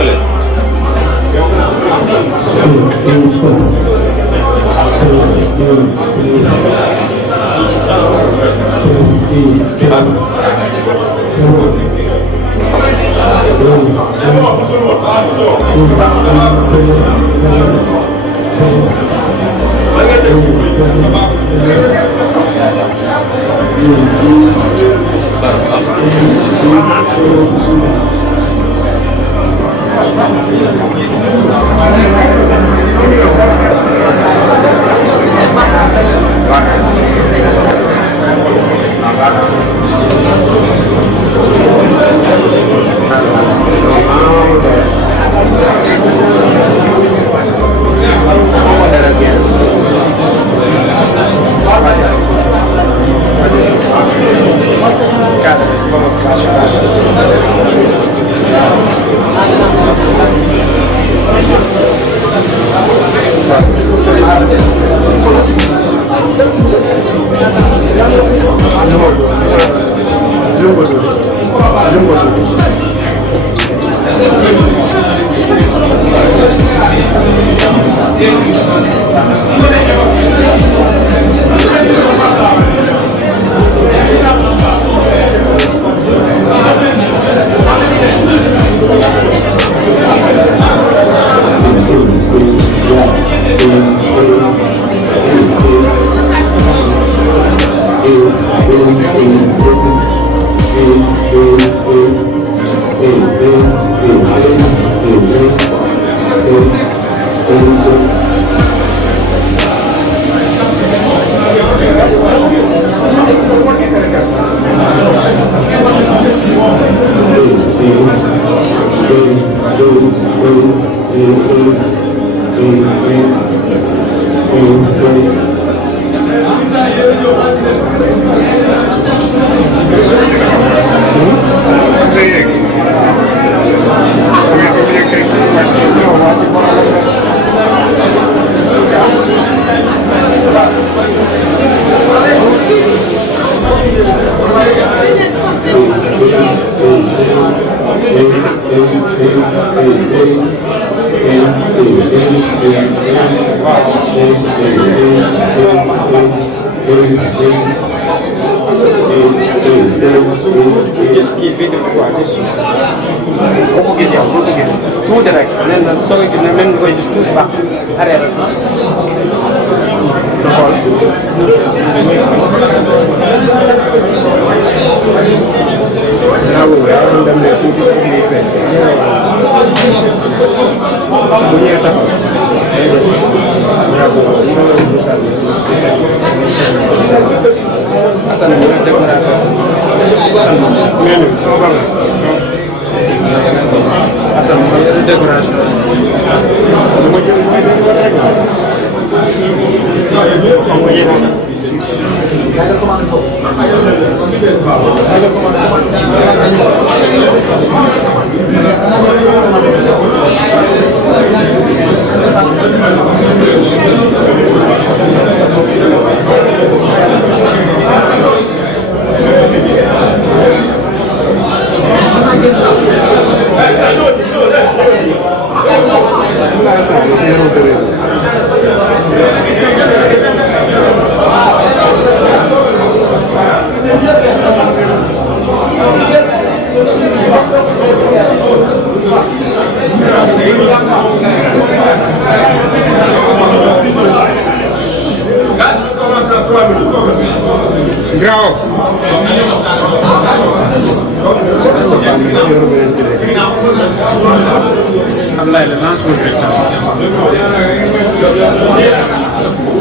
parler. Just keep it in practice. Focus here, focus. Do the right. And then so it can then go just do the back. Hurry. The ball. Now we are in the middle of the defense. So we are Asan mo yung decorator? Asan mo? Ngayon, sa baba. Asan mo yung decoration? Ano mo yung decorator? Ang mga yun. Gagal kumain ko. Gagal kumain ko. Grau. Allah ile nasıl olacak?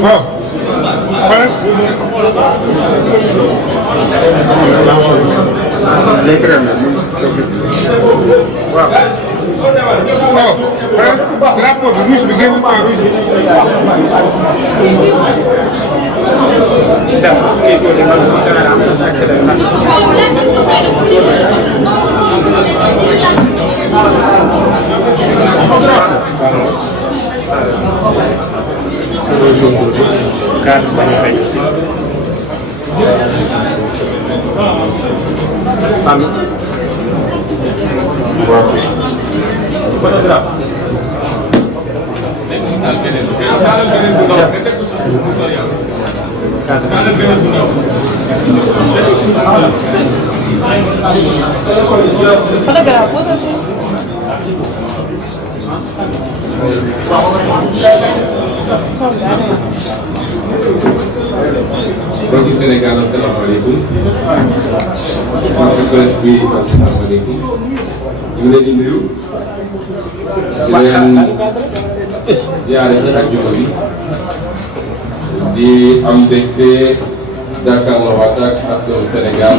Oh. Bak. Lekran. Wow. Oh. Kenapa Rush begini Pak Rush? Tidak, itu dengan kita saksi dengan. Terus kan banyak kayak sih. Paham? mbokki Sénégal asalaamaaleykum mbokki presse bi asalaamaaleykum ñu ngi leen di nuyu di leen ziare ci àjjuma bi di am mbégte jàkkaarloo waat ak askanu Sénégal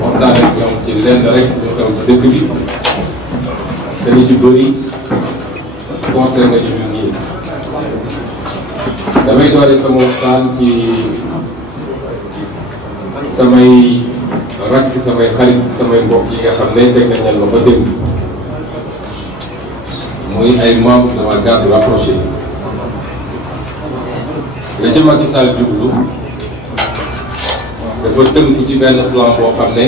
waxtaan ak ñoom ci lenn rek ñu xew ci dëkk bi te li ci bëri concerné ñu ñun ñii. damay doore sama waxtaan ci samay rakk samay xarit samay mbokk yi nga xam ne teg nañ leen loxo démb muy ay membres de ma garde rapprochée la ci Macky Sall jublu dafa tënku ci benn plan boo xam ne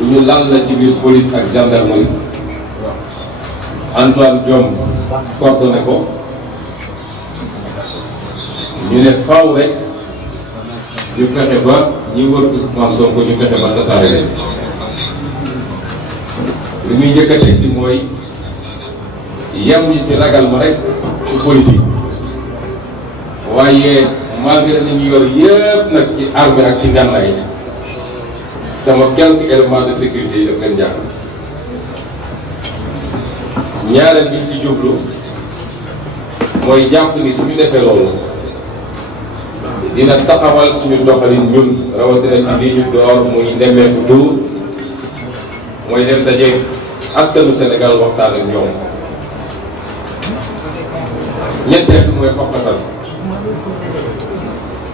lu ñu lan la ci biir police ak gendarmerie Antoine Diome coordonné ko ñu ne faaw rek ñu fexe ba ñi wër Ousmane Sonko ñu fexe ba tasaare leen li muy njëkk a teg ci mooy yemuñu ci ragal ma rek ci politique waaye malgré ni ñu yor yëpp nag ci armée ak ci ngànnaay sama quelques éléments de sécurité yi daf leen jàpp ñaareel bi ci jublu mooy jàpp ni suñu defee loolu dina taxawal suñu doxalin ñun rawatina ci lii ñu door muy nemmeeku tuur mooy dem daje askanu Sénégal waxtaan ak ñoom. ñetteel bi mooy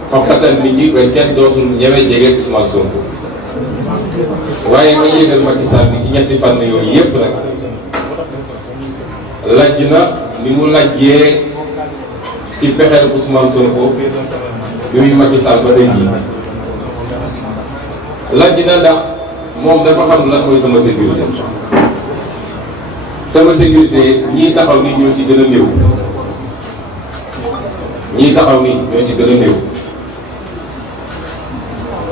xoqatal nit ñi koy kenn dootul ñeme jege Ousmane Sonko waaye may yëgal Macky Sall bi ci ñetti fànn yooyu yépp nag lajj na ni mu lajjee ci pexeel Ousmane Sonko bi muy Macky Sall ba tey jii lajj na ndax moom dafa xam lan mooy sama sécurité ñii taxaw nii ñoo ci gën a néew ñii taxaw nii ñoo ci gën a néew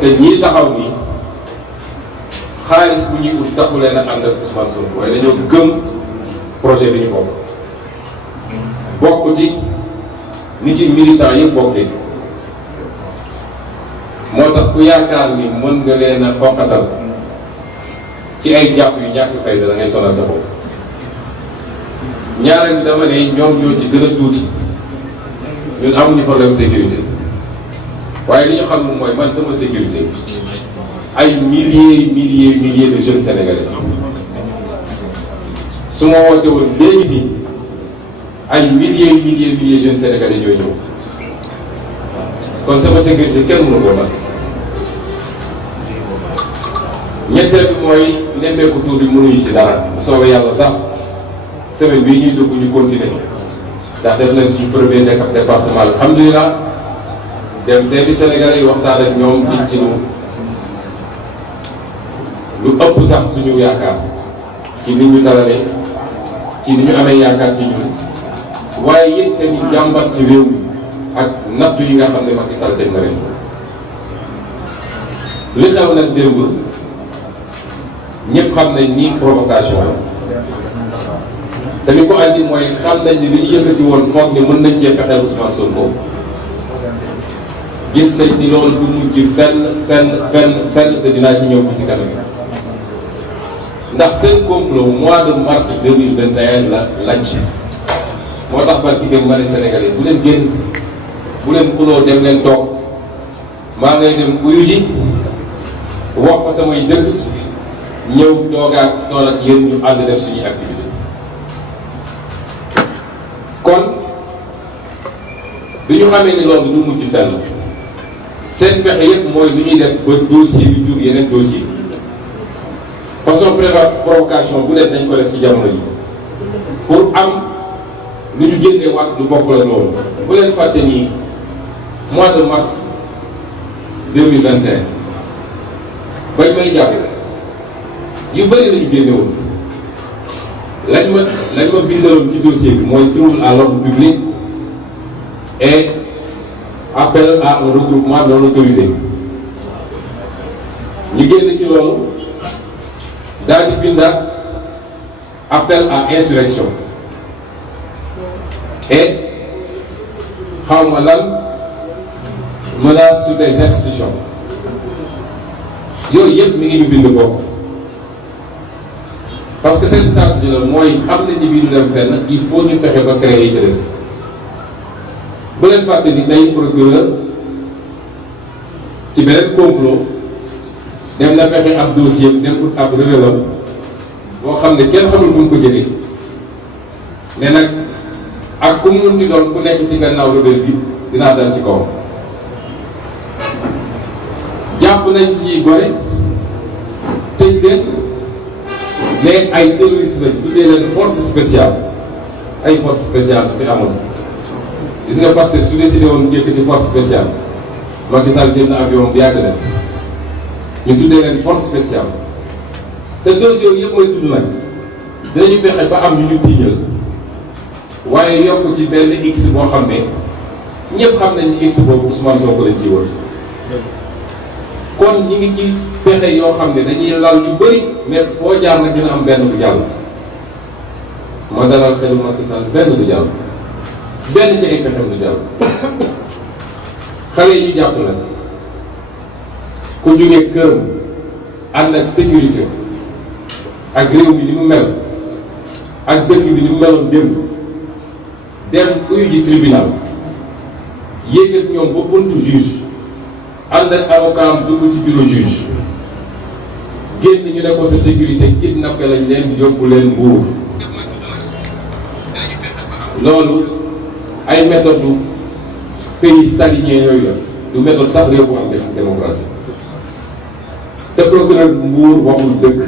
te ñii taxaw nii xaalis bu ñuy ut taxu leen a ànd ak Ousmane Sonko waaye dañoo gëm projet bi ñu bokk ci ni ci militant yëpp bokkee moo tax ku yaakaar ni mën nga leen a xoqatal ci ay jàpp yu ñàkk fayda da ngay sonal sa bopp. ñaareel bi dama ne ñoom ñoo ci gën a tuuti ñun amuñu problème sécurité waaye li ñu xam moom mooy man sama sécurité ay milliers de jeunes sénégalais su ma woote woon léegi fii ay milliers jeunes sénégalais ñooy ñëw kon sama sécurité kenn mënu koo tas. ñetteel bi mooy nemmeeku tuur bi mënuñu ci dara bu soobee yàlla sax semaine bii ñuy dugg ñu continuer ndax def nañ suñu premier département alhamdulilah dem seeti sénégalais yi waxtaan ak ñoom gis ci lu ëpp sax suñu yaakaar ci ni ñu dalalee ci ni ñu amee yaakaar ci ñun waaye yéen seen i jàmbat ci réew mi ak nattu yi nga xam ne Macky Sall teg na leen li xew nag démb ñëpp xam nañ ni provocation la te li ko andi mooy xam nañ ni li ñu yëkkati woon foog ni mën nañ cee pexeel Ousmane Sonko gis nañ ni loolu du mujj fenn te dinaa ci ñëw bi si kanam ndax seen complot mois de mars 2021 la laaj moo tax barki dem ma ne Sénégalais bu leen génn bu leen xuloo dem leen toog maa ngay dem uyu ji wax fa samay dëgg ñëw toogaat tool ak yéen ñu ànd def suñuy activité kon bi ñu xamee ni loolu du mujj fenn seen pexe yëpp mooy lu ñuy def ba dossier bi jur yeneen dossier façon provocation bu leen dañ ko def ci jamono yi pour am lu ñu génnee waat lu bokk la loolu bu leen fàtte nii mois de mars 2021 bañ may jàpp yu bëri lañu génne woon lañ ma bindaloon ci dossier bi mooy trouble à l'ordre public et appel à un regroupement non autorisé ñu génn ci loolu daal di bindaat appel à insurrection et xaw ma lan menace sur les institutions yooyu yëpp mi ngi ñu bind ko parce que cette stratégie la mooy xam ne ni bii du dem fenn il faut ñu fexe ba créer yi ci des bu leen fàtte ni tey procureur ci beneen complot dem na fexe ab dossier dem ut ab relevam boo xam ne kenn xamul fu mu ko jëlee ne nag ak ku mu munti doon ku nekk ci gannaaw rebelle bi dinaa dal ci kawam jàpp nañ suñuy gore tëj leen mais ay terroristes lañ tuddee leen force spéciale ay force spéciale su fi amoon gis nga parce que su décidé woon njëkk ci force spéciale Macky Sall jël na avion bu yàgg na ñu tuddee leen force spéciale te dossiers yooyu yëpp mooy tudd nag dinañu fexe ba am ñu tiiñal waaye yokk ci benn x boo xam ne ñëpp xam nañ ni x boobu Ousmane Sonko lañ ciy wër kon ñi ngi ci pexe yoo xam ne dañuy lal yu bëri mais foo jaar nag dina am benn bu jàll ma dalal xelu Macky Sall benn du jàll benn ci ay pexem du jàll xale yi ñu jàpp la ku jógee këram ànd ak sécurité ak réew mi ni mu mel ak dëkk bi ni mu meloon démb dem uyu ji tribunal yéeg ak ñoom ba buntu juge ànd ak avocat am dugg ci bureau juge génn ñu ne ko sa sécurité kidnappé lañ leen yóbbu leen Mbuur loolu ay méthode du pays stalinien yooyu la du méthode sax réew bu am démocratie te procureur Mbuur waxul dëgg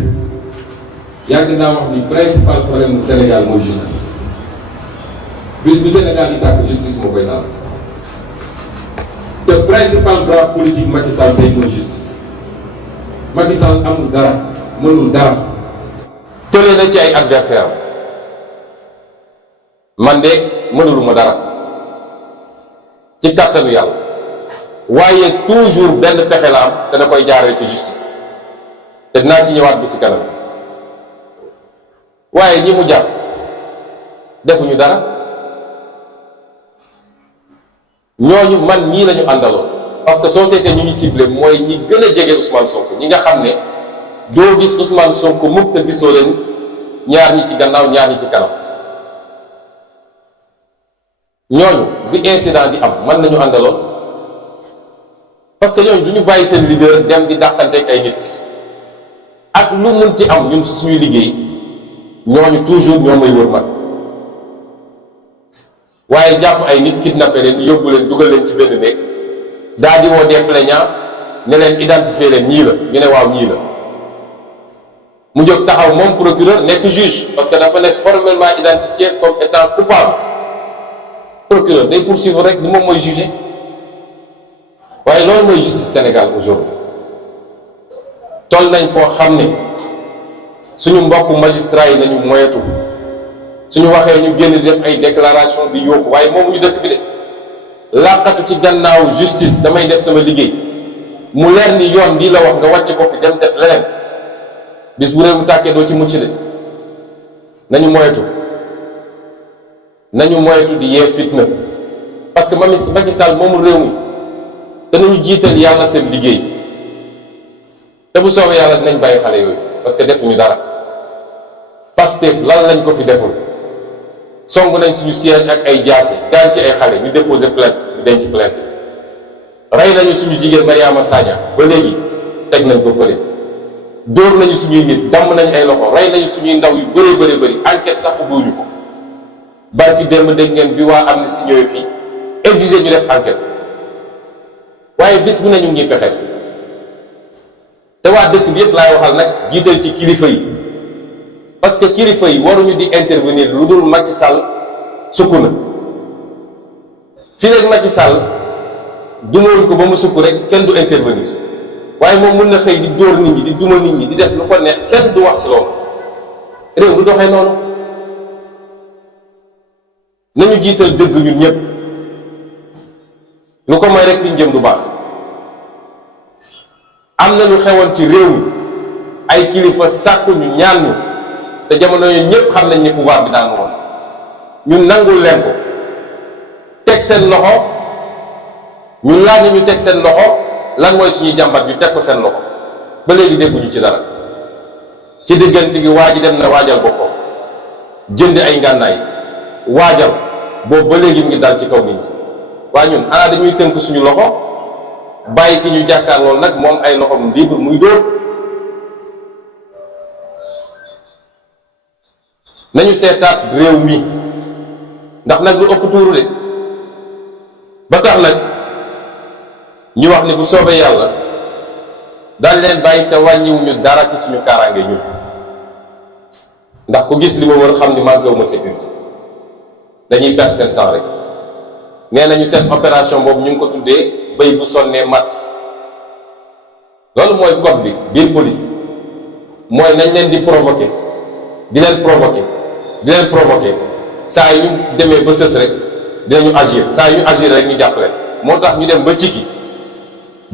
yàgg naa wax ni principal problème mu Sénégal mooy justice bis bu Sénégal di tàkk justice moo koy taal te principal bras politique Macky Sall tey mooy justice Macky Sall amul dara mënul dara tële na ci ay adversaire man de mënuluma dara ci kàttanu yàlla waaye toujours benn pexe la am te da koy jaarale ci justice te dinaa ci ñëwaat bi ci kanam waaye ñi mu jàpp defuñu dara ñooñu man ñii lañu àndaloon parce que société ñu ñu ciblé mooy ñi gën a jege Ousmane Sonko ñi nga xam ne doo gis Ousmane Sonko mukk te gisoo leen ñaar ñi ci gannaaw ñaar ñi ci kanam ñooñu bi incident di am man nañu àndaloon parce que ñooñu du ñu bàyyi seen leader dem di dàqanteeg ay nit ak lu mun ci am ñun suñuy liggéey ñooñu toujours ñoo may wër man waaye jàpp ay nit kidnappé leen yóbbu leen dugal leen ci benn néeg daa di woo des plaignants ne leen identifier leen ñii la ñu ne waaw ñii la mu jóg taxaw moom procureur nekk juge parce que dafa nekk formellement identifié comme étant coupable procureur day poursuivre rek ni moom mooy jugé waaye loolu mooy justice Sénégal aujourd'hui toll nañ foo xam ne suñu mbokku magistrat yi nañu moyetu suñu waxee ñu génn di def ay déclaration di yóoxu waaye moomu ñu dëkk bi de làqatu ci gannaaw justice damay def sama liggéey mu leer ni yoon lii la wax nga wàcc ko fi dem def leneen bis bu réew bu tàkkee doo ci mucc de nañu moyetu di yee fitna parce que Macky Sall moomul réew mi te nañu jiital yàlla seen liggéey te bu soobee yàlla dinañ bàyyi xale yooyu parce que defuñu dara Pastef lan lañ ko fi deful song nañ suñu siège ak ay jaasi gaañ ci ay xale ñu déposé plainte ñu denc plainte rey nañu suñu jigéen Mariama Sagna ba léegi teg nañ ko fële dóor nañu suñuy nit damm nañ ay loxo rey nañu suñuy ndaw yu bëree bëri enquête sax ubbiwuñu ko barki démb dégg ngeen bi waa Amnesty ñëwee fii exiger ñu def enquête waaye bis bu ne ñu ngi pexe te waa dëkk bi yëpp laay waxal nag jiital ci kilifa yi parce que kilifa yi waruñu di intervenir lu dul Macky Sall sukk na fii léegi Macky Sall dumawuñ ko ba mu sukk rek kenn du intervenir waaye moom mën na xëy di dóor nit ñi di duma nit ñi di def lu ko neex kenn du wax ci loolu réew du doxee noonu nañu jiital dëgg ñun ñëpp lu ko may rek fi ñu jëm du baax. am na lu xewoon ci réew mi ay kilifa sàkku ñu ñaan ñu te jamono yooyu ñëpp xam nañ ni pouvoir bi daan woon ñun nangul leen ko teg seen loxo ñu laaj ñu teg seen loxo lan mooy suñuy jàmbat ñu teg ko seen loxo ba léegi dégguñu ci dara. ci diggante gi waa ji dem na waajal boppam jënd ay ngànnaay waajal boobu ba léegi mu ngi dal ci kaw nit ñi waa ñun xanaa dañuy tënk suñu loxo bàyyi ki ñu jàkkaar loolu nag moom ay loxom libre muy dóor. nañu seetaat réew mi ndax nag lu ëpp tuuru de ba tax nag ñu wax ni bu soobee yàlla daal leen bàyyi te wàññiwuñu dara ci suñu kaaraange ñun ndax ku gis li ma war xam ni manqué wu ma sécurité dañuy perdre seen temps rek. nee nañu seen opération boobu ñu ngi ko tuddee béy bu sonnee matt loolu mooy code bi biir police mooy nañ leen di provoquer di leen provoquer di leen provoquer saa yu ñu demee ba sës rek dinañu agir saa yu ñu agir rek ñu jàpp leen. moo tax ñu dem ba ciki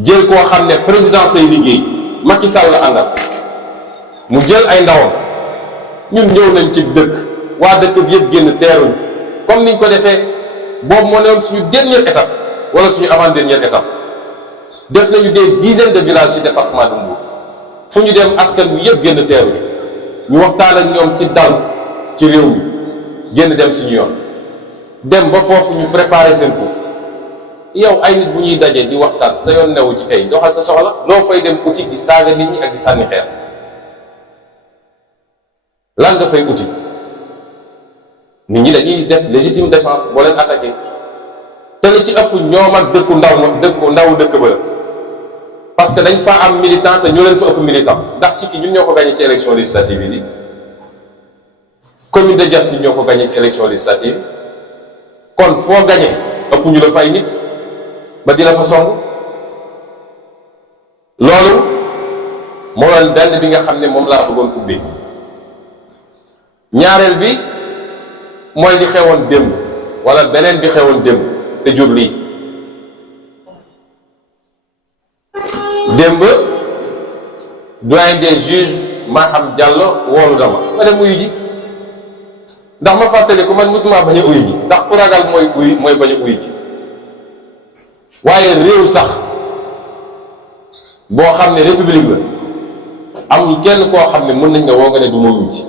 jël koo xam ne président say liggéey Macky Sall la àndal mu jël ay ndawam ñun ñëw nañ ci dëkk waa dëkk bi yëpp génn teeruñu comme niñ ko defee boobu moo newoon suñu dernière étape wala suñu avant dernière étape. def nañu des dizaines de villages ci département de Mbour fu ñu dem askan bi yëpp génn teeruñu ñu waxtaan ak ñoom ci dal ci réew mi génn dem suñu yoon dem ba foofu ñu préparer seen pour yow ay nit bu ñuy dajee di waxtaan sa yoon newu ci tey doxal sa soxla loo fay dem uti di saaga nit ñi ak di sànni xeer lan nga fay uti nit ñi dañuy def légitime défense boo leen attaqué te li ci ëpp ñoom ak dëkku ndaw dëkk ba la parce que dañ fa am militant te ñoo leen fa ëpp militant ndax ci ki ñun ñoo ko gagné ci élection législative yi commune de Diass ñun ñoo ko gagné ci élection législative kon foo gagné ëpp ñu la fay nit ba di la fa song loolu moo doon benn bi nga xam ne moom laa bëggoon ubbee ñaareel bi mooy li xewoon démb wala beneen bi xewoon démb te jur lii démb doyen des juges Maham Diallo woolu dama ma dem uyu ji ndax ma fàttali ko man mosuma bañ a uyu ji ndax ku ragal mooy bañ a uyu ji waaye réew sax boo xam ne république la amul kenn koo xam ne mën nañ nga woo nga ne du ma uyu ji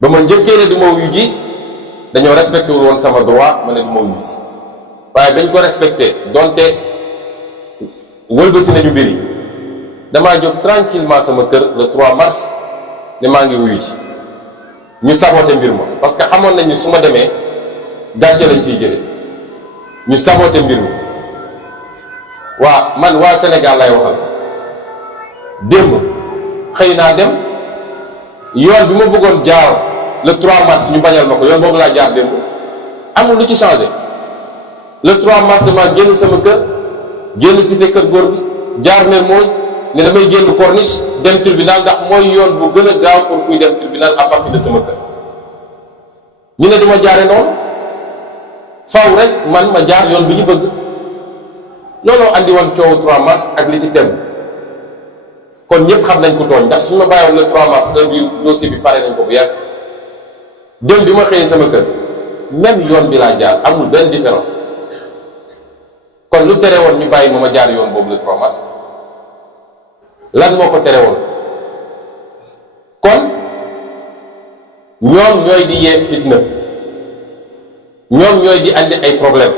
ba ma njëkkee ne du ma uyu ji dañoo respecté wul woon sama droit ma ne du ma uyu si waaye dañ ko respecté donte wëlbati nañu mbir yi damaa jóg tranquillement sama kër le 3 mars ne maa ngi wuyu ci ñu saboté mbir ma parce que xamoon nañu su ma demee gàcce lañ ciy jële ñu saboté mbir mi waa Sénégal lay waxal démb xëy naa dem yoon bi ma bëggoon jaar le 3 mars ñu bañal ma ko yoon boobu laa jaar démb amul lu ci changé le 3 mars ma génn sama kër génn cité kër góor gi jaar Mermoz ne damay génn corniche dem tribunal ndax mooy yoon bu gën a gaaw pour kuy dem tribunal à partir de sama kër ñu ne duma jaare noonu faw rek man ma jaar yoon bi ñu bëgg looloo andi woon coowu 3 mars ak li ci tegu kon ñëpp xam nañ ko tooñ ndax suñu ma bàyyiwoon le 3 mars heure bi dossier bi pare nañ ko bu yàgg dem bi ma xëyee sama kër même yoon bi laa jaar amul benn différence kon lu tere woon ñu bàyyi ma jaar yoon boobu le 3 mars lan moo ko tere woon kon ñoom ñooy di yee fitna ñoom ñooy di andi ay problème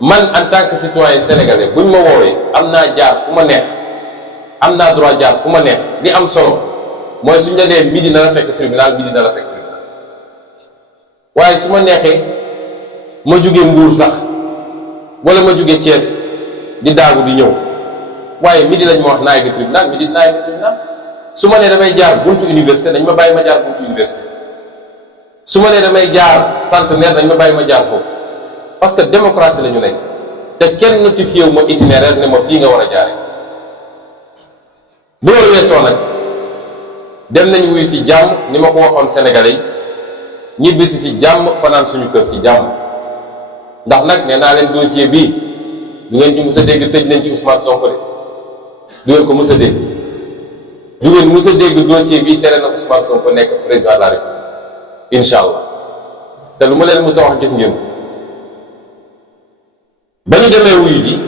man en tant que citoyen sénégalais buñ ma woowee am naa jaar fu ma neex am naa droit jaar fu ma neex li am solo mooy suñ la nee midi na la fekk tribunal midi na la fekk tribunal waaye su ma neexee ma jóge Mbuur sax wala ma jóge Thiès di daagu di ñëw waaye midi lañ ma wax naa yegg tribunal midi naa yegg tribunal su ma nee damay jaar buntu université dañ ma bàyyi ma jaar buntu université su ma nee damay jaar centenaire dañ ma bàyyi ma jaar foofu parce que démocratie la ñu nekk te kenn notifié wu ma itinéraire ne ma fii nga war a jaare bu loolu weesoo nag dem nañu wuyu ci jàmm ni ma ko waxoon Sénégalais yi ñibbisi ci jàmm fanaan suñu kër ci jàmm ndax nag nee naa leen dossier bii du ngeen ci mës a dégg tëj nañ ci Ousmane Sonko de du ngeen ko mës a dégg du ngeen mës a dégg dossier bii tere na Ousmane Sonko nekk président de la République incha allah te lu ma leen mës a wax gis ngeen ba ñu demee wuyu ji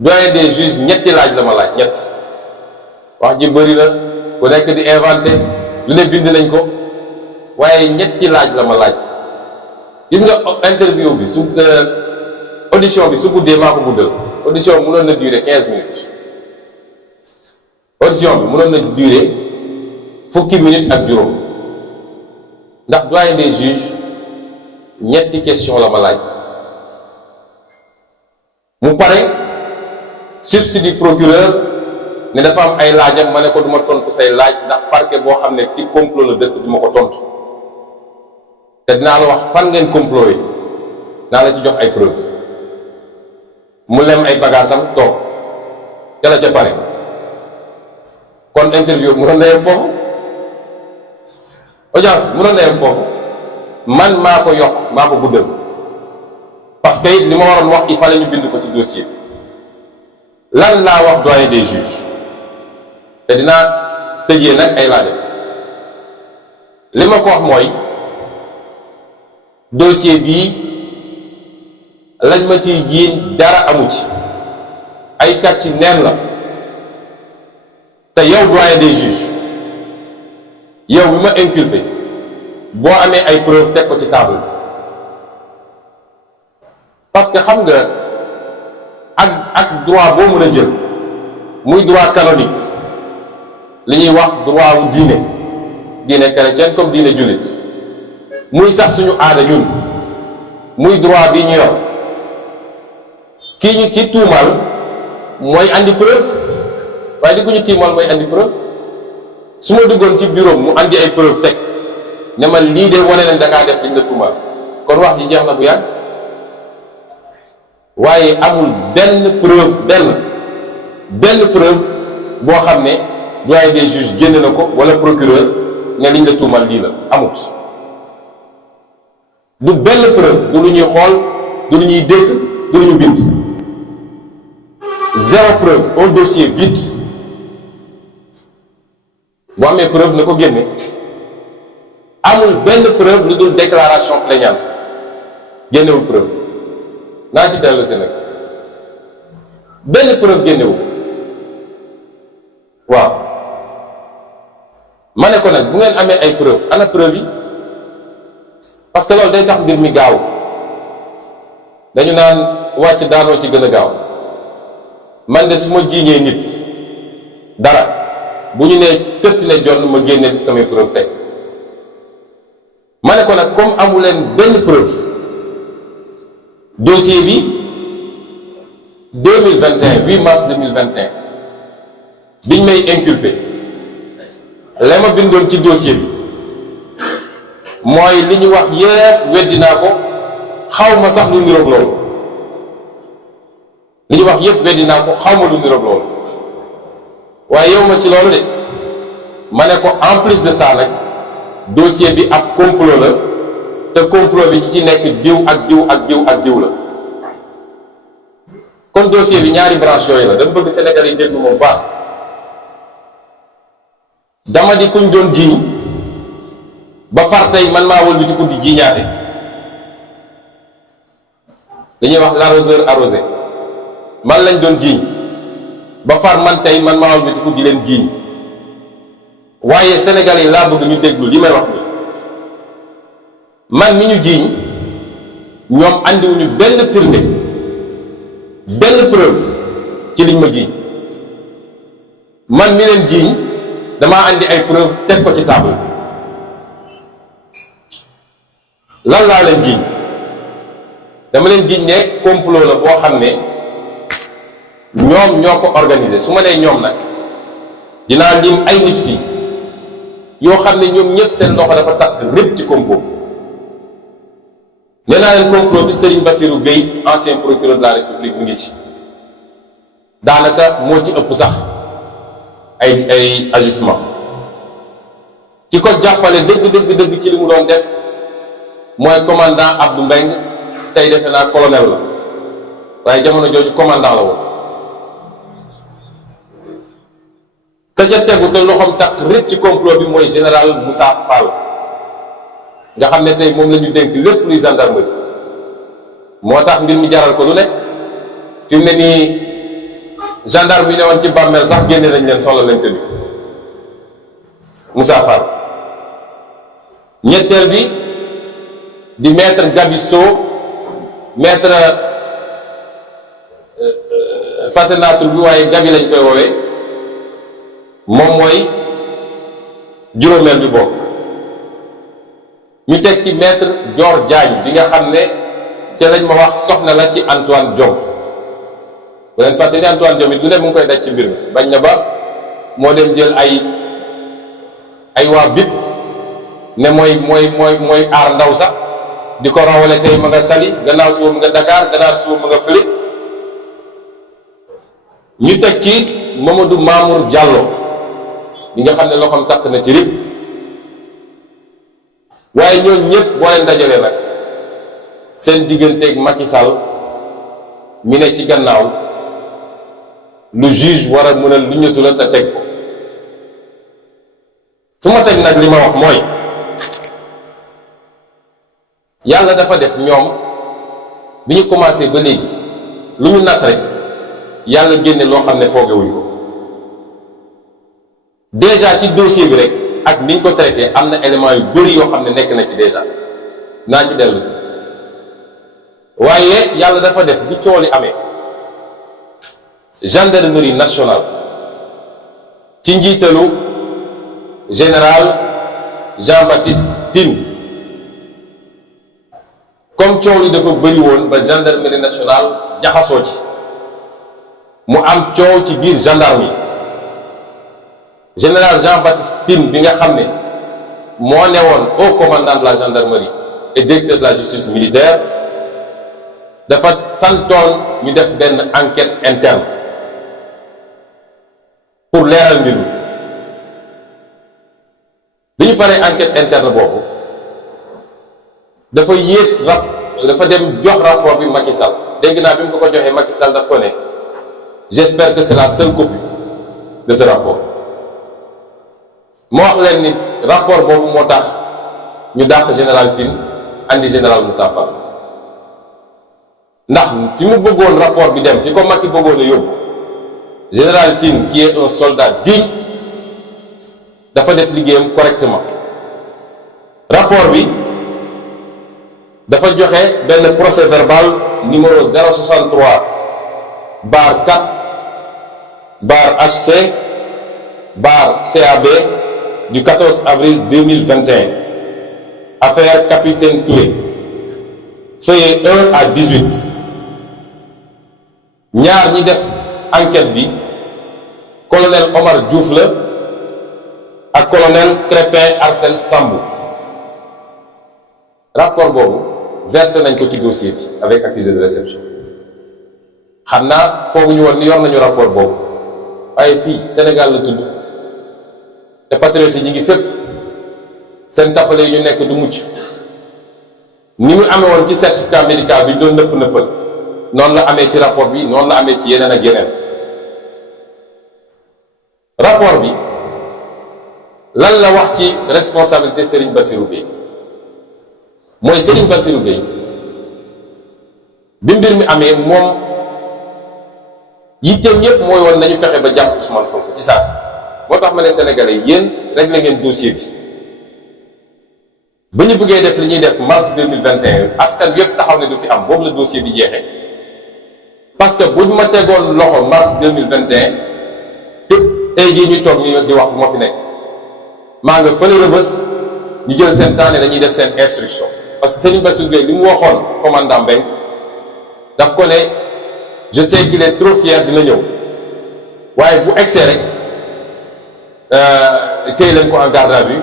doyen des juges ñetti laaj la ma laaj ñett wax ji bëri na ku nekk di inventé lu ne bind nañ ko waaye ñetti laaj la ma laaj gis nga interview bi su audition bi su guddee maa ko guddal audition bi mënoon na durer 15 minutes audition bi mënoon na durer fukki minutes ak juróom ndax doyen des juges ñetti question la ma laaj mu pare substitut procureur ne dafa am ay laajam ma ne ko duma tontu say laaj ndax parquet boo xam ne ci complot la dëkk duma ko tontu te dinaa la wax fan ngeen complot yi naa la ci jox ay preuve mu lem ay bagaasam toog ca la ca pare kon interview mu doon na yem foofu audience mu doon na yem foofu man maa ko yokk maa ko guddal parce que li ma waroon wax il fallait ñu bind ko ci dossier lan laa wax doyen des juges te dinaa tëjee nag ay laajam li ma ko wax mooy dossier bii lañ ma ciy jiin dara amu ci ay kàcc ci neen la te yow doyen des juges yow bi ma inculpé boo amee ay preuve teg ko ci table bi parce que xam nga ak droit boo mën a jël muy droit canonique li ñuy wax droit wu diine chrétien comme diine jullit muy sax suñu aada ñun muy droit bi ñu yor ki tuumal mooy andi preuve waaye di ku ñu tiimal mooy andi preuve su ma duggoon ci bureau mu andi ay preuve teg ne ma lii de wane leen da ngaa def liñ la tuumal kon wax ji jeex na bu yàgg waaye amul benn preuve boo xam ne doyen des juges génn na ko wala procureur ne liñ la tuumal lii la amut du benn preuve du lu ñuy xool du lu ñuy dégg du lu ñu bind zéro preuve un dossier vide boo amee preuve na ko génne amul benn preuve lu dul déclaration plaignante génnewul preuve naa ci dellu si nag benn preuve génnewu waaw ma ne ko nag bu ngeen amee ay preuve ana preuve yi parce que loolu day tax mbir mi gaaw dañu naan wàcc daanoo ci gën a gaaw man de su ma jiiñee nit dara bu ñu nee këtt ne jonn ma génne samay preuve tey ma ne ko nag comme amu leen benn preuve dossier bi 8 mars 2021 biñ may inculpé la ma bindoon ci dossier bi mooy li ñu wax yépp weddi naa ko xaw ma sax lu niroog loolu li ñu wax yépp weddi naa ko xaw ma lu niroog loolu waaye yow ma ci loolu de ma ne ko en plus de ça nag dossier bi ab complot la te complot bi ñi ci nekk diw ak diw ak diw ak diw la kon dossier bi ñaari branche yooyu la dama bëgg Sénégal yi déglu moom baax dama di kuñ doon jiiñ ba far tey man maa wëlbati ko di jiiñaate dañuy wax l'arroseur arrosé man lañ doon jiiñ ba far man tey man maa wëlbati ko di leen jiiñ waaye Sénégal yi laa bëgg ñu déglu li may wax ni man mi ñu jiiñ ñoom andiwuñu benn firnde benn preuve ci liñ ma jiiñ man mi leen jiiñ damaa andi ay preuve teg ko ci table lan laa leen jiiñ dama leen jiiñ ne complot la boo xam ne ñoom ñoo ko organisé su ma nee ñoom nag dinaa lim ay nit fii yoo xam ne ñoom ñëpp seen loxo dafa takk lépp ci complot nee naa leen complot bi Serigne Bassirou Gueye ancien procureur de la République mu ngi ci daanaka moo ci ëpp sax ay agissement ki ko jàppale dëgg ci li mu doon def mooy commandant Abdou Mbeng tey defe naa colonel la waaye jamono jooju commandant la woon. ka ca tegu te loxoom tax rek ci complot bi mooy général Moussa Fall nga xam ne tey moom la ñu dénk lépp luy gendarmerie moo tax mbir mi jaral ko lu nekk fi mu ne nii gendarme bi ne woon ci bàmmeel sax génne nañ leen solo leen tëbi Moussa Fall. ñetteel bi di maître Gabisso maître fàtte naa tur bi waaye Gabi lañ koy woowee moom mooy juróomeel bi bokk ñu teg ci maître Dior Diagne bi nga xam ne ca lañ ma wax soxna la ci Antoine Diome bu leen fàtte ni Antoine Diome it lu ne mu ngi koy daj ci mbir mi bañ na ba moo dem jël ay waa bit ne mooy aar ndaw sax di ko rawale tey ma nga Saly gannaaw suba mu nga Dakar gannaaw suba mu nga fële ñu teg ci Mamadou Mamour Diallo bi nga xam ne loxoom takk na ci rib waaye ñooñu ñëpp boo leen dajalee nag seen digganteeg Macky Sall mi ne ci gannaaw lu juge war a mën a lu ñëtu la te teg ko fu ma teg nag li ma wax mooy yàlla dafa def ñoom bi ñu commencé ba léegi lu ñu nas rek yàlla génne loo xam ne foogewuñ ko déjà ci dossier bi rek ak niñ ko traité am na élément yu bëri yoo xam ne nekk na ci déjà naa ci dellu si waaye yàlla dafa def bi coow li amee gendarmerie nationale ci njiitalu général Jean-Baptiste Tine comme coow li dafa bëri woon ba gendarmerie nationale jaxasoo ci mu am coow ci biir gendarme yi général Jean-Baptiste Tine bi nga xam ne moo ne woon haut commandant de la gendarmerie et directeur de la justice militaire dafa santoon ñu def benn enquête interne pour leeral mbir mi bi ñu paree enquête interne boobu dafa dafa dem jox rapport bi Macky Sall dégg naa bi mu ko joxee Macky Sall daf ko ne j'espère que c'est la seule copie de ce rapport moo wax leen ni rapport boobu moo tax ñu dàq général Tine andi général Moussa Fall ndax fi mu bëggoon rapport bi dem fi ko Macky bëggoon a yóbbu général Tine qui est un soldat digne dafa def liggéeyam correctement rapport bi dafa joxe benn procès verbal numéro 063 bar 4 bar HC bar CAB du 14 avril 2021 affaire capitaine Touré feuillet 1 à 18 ñaar ñi def enquête bi colonel Omar Diouf la ak colonel Crépin Arsène Sambou rapport boobu versé nañ ko ci dossier bi avec accusé de réception xam naa fooguñu woon ni yor nañu rapport boobu waaye fii Sénégal la tudd te patriotes yi ñu ngi fépp seen tappale yi ñu nekk du mucc ni mu amee woon ci certificat médical bi ñu doon nëppal noonu la amee ci rapport bi noonu la amee ci yeneen ak yeneen rapport bi lan la wax ci responsabilité Serigne Bassirou Gueye mooy Serigne Bassirou Gueye bi mbir mi amee moom yitteem yépp mooy woon nañu fexe ba jàpp Ousmane Sonko ci saa si moo tax ma ne Sénégalais yéen réglé ngeen dossier bi ba ñu bëggee def li ñuy def mars 2021 askan yépp taxaw ne du fi am boobu la dossier bi jeexee parce que buñ ma tegoon loxo mars 2021 te tey jii ñuy toog ñu di wax moo fi nekk maa nga fële Rebeuss ñu jël seen temps ne dañuy def seen instruction parce que Serigne Bassirou Gueye li mu waxoon commandant Mbengue daf ko ne je sais qu'il est trop fier dina ñëw waaye bu egsee rek téye leen ko en garde à vue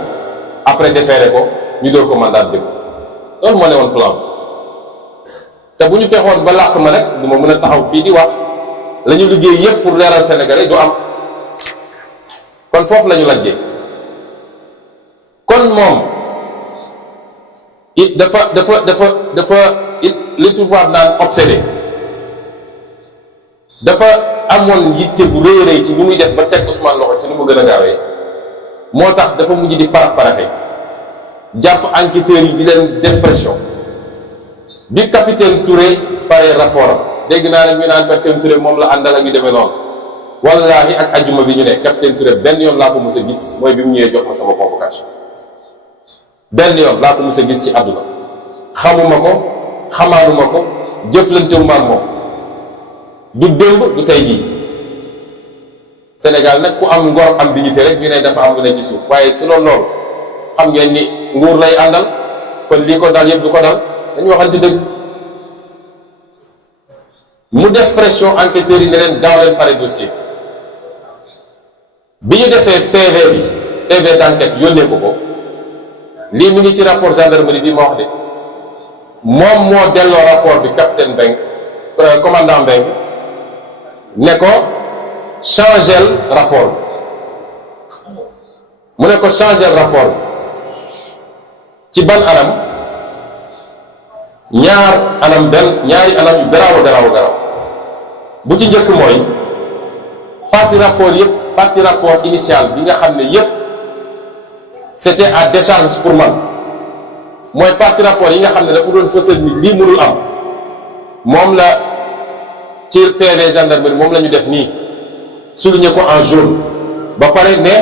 après déféré ko ñu door ko mandat de dépôt loolu moo ne woon plan bi te bu ñu fexoon ba làq ma nag du ma mën a taxaw fii di wax la ñu liggéey yépp pour leeral Sénégalais du am kon foofu la ñu lajjee kon moom it dafa li tubaab naan obsédé, dafa amoon yitte bu rëy rëy ci ni muy def ba teg Ousmane loxo ci ni mu gën a gaawee, moo tax dafa mujj di parax-paraxe jàpp enquêteurs yi di leen def pression. bi capitaine Touré pare rapport am dégg naa nag ñu naan capitaine Touré moom la àndal ak yu demee noonu, wallaahi ak ajjuma bi ñu ne capitaine Touré benn yoon laa ko mës a gis, mooy bi mu ñëwee jox ma sama convocation. benn yoon laa ko mës a gis ci àdduna, xamuma ko xamaanuma ko jëflantewuma ak moom, du démb du tey jii. Sénégal nag ku am ngor am dignité rek ñu ne dafa am lu ne ci suuf, waaye su loolu loolu xam ngeen ni nguur lay àndal, kon lii ko dal yëpp du ko dal, dañu waxante dëgg. mu def pression enquêteurs yi ne leen gaaw leen pare dossier bi ñu defee PV d'enquête yónnee ko lii mi ngi ci rapport gendarmerie bi ma wax de, moom moo delloo rapport bi capitaine Mbengue commandant Mbengue ne ko changel rapport bi, mu ne ko changel rapport bi ci ban anam, ñaari anam yu garaaw bu ci njëkk mooy partie rapport initial bi nga xam ne yépp c'était à décharge pour man, mooy partie rapport yi nga xam ne dafa doon fësal ni lii mënul am, moom la ci PV gendarmerie moom la ñu def nii souligné ko en jaune, ba pare ne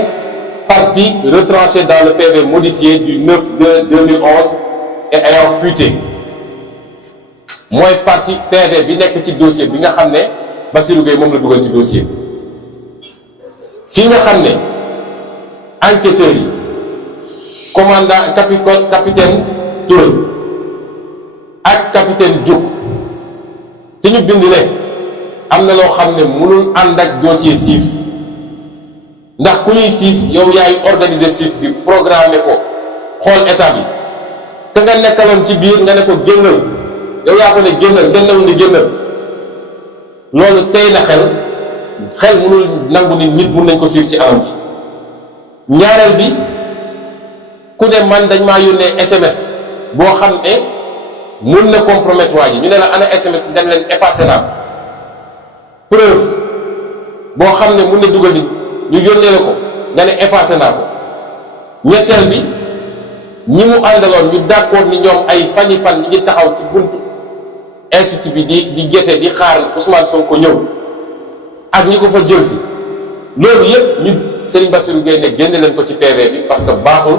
partie retranchée dans le PV modifié du 9/2/2011 et ayant fuité, mooy partie PV bi nekk ci dossier bi nga xam ne Bassirou Gueye moom la dugal ci dossier fi nga xam ne enquêteurs yi commandant capitaine Touré ak capitaine Diouk fi ñu bind ne am na loo xam ne mënul ànd ak dossier siif, ndax ku ñuy siif yow yaay organiser siif bi programmer ko xool état bi, te nga nekkaloon ci biir nga ne ko génnal, yow yaa ko ne génnal, kenn newul ni génnal. loolu tey na xel mënul nangu nit mun nañ ko siif ci anam bi. ñaareel bi ku ne man dañ maa yónnee SMS boo xam ne mun na compromettre waa ji, ñu ne la ana SMS bi dem leen effacé naa preuve boo xam ne mun na dugal nit ñu yónnee la ko nga ne effacé naa ko. ñetteel bi ñi mu àndaloon ñu d'accord ni ñoom ay fani fan ñi ngi taxaw ci buntu institut bi di gétte di xaar Ousmane Sonko ñëw ak ñi ko fa jël si, loolu yépp ñu Serigne Bassirou Gueye ne génne leen ko ci PV bi parce que baaxul,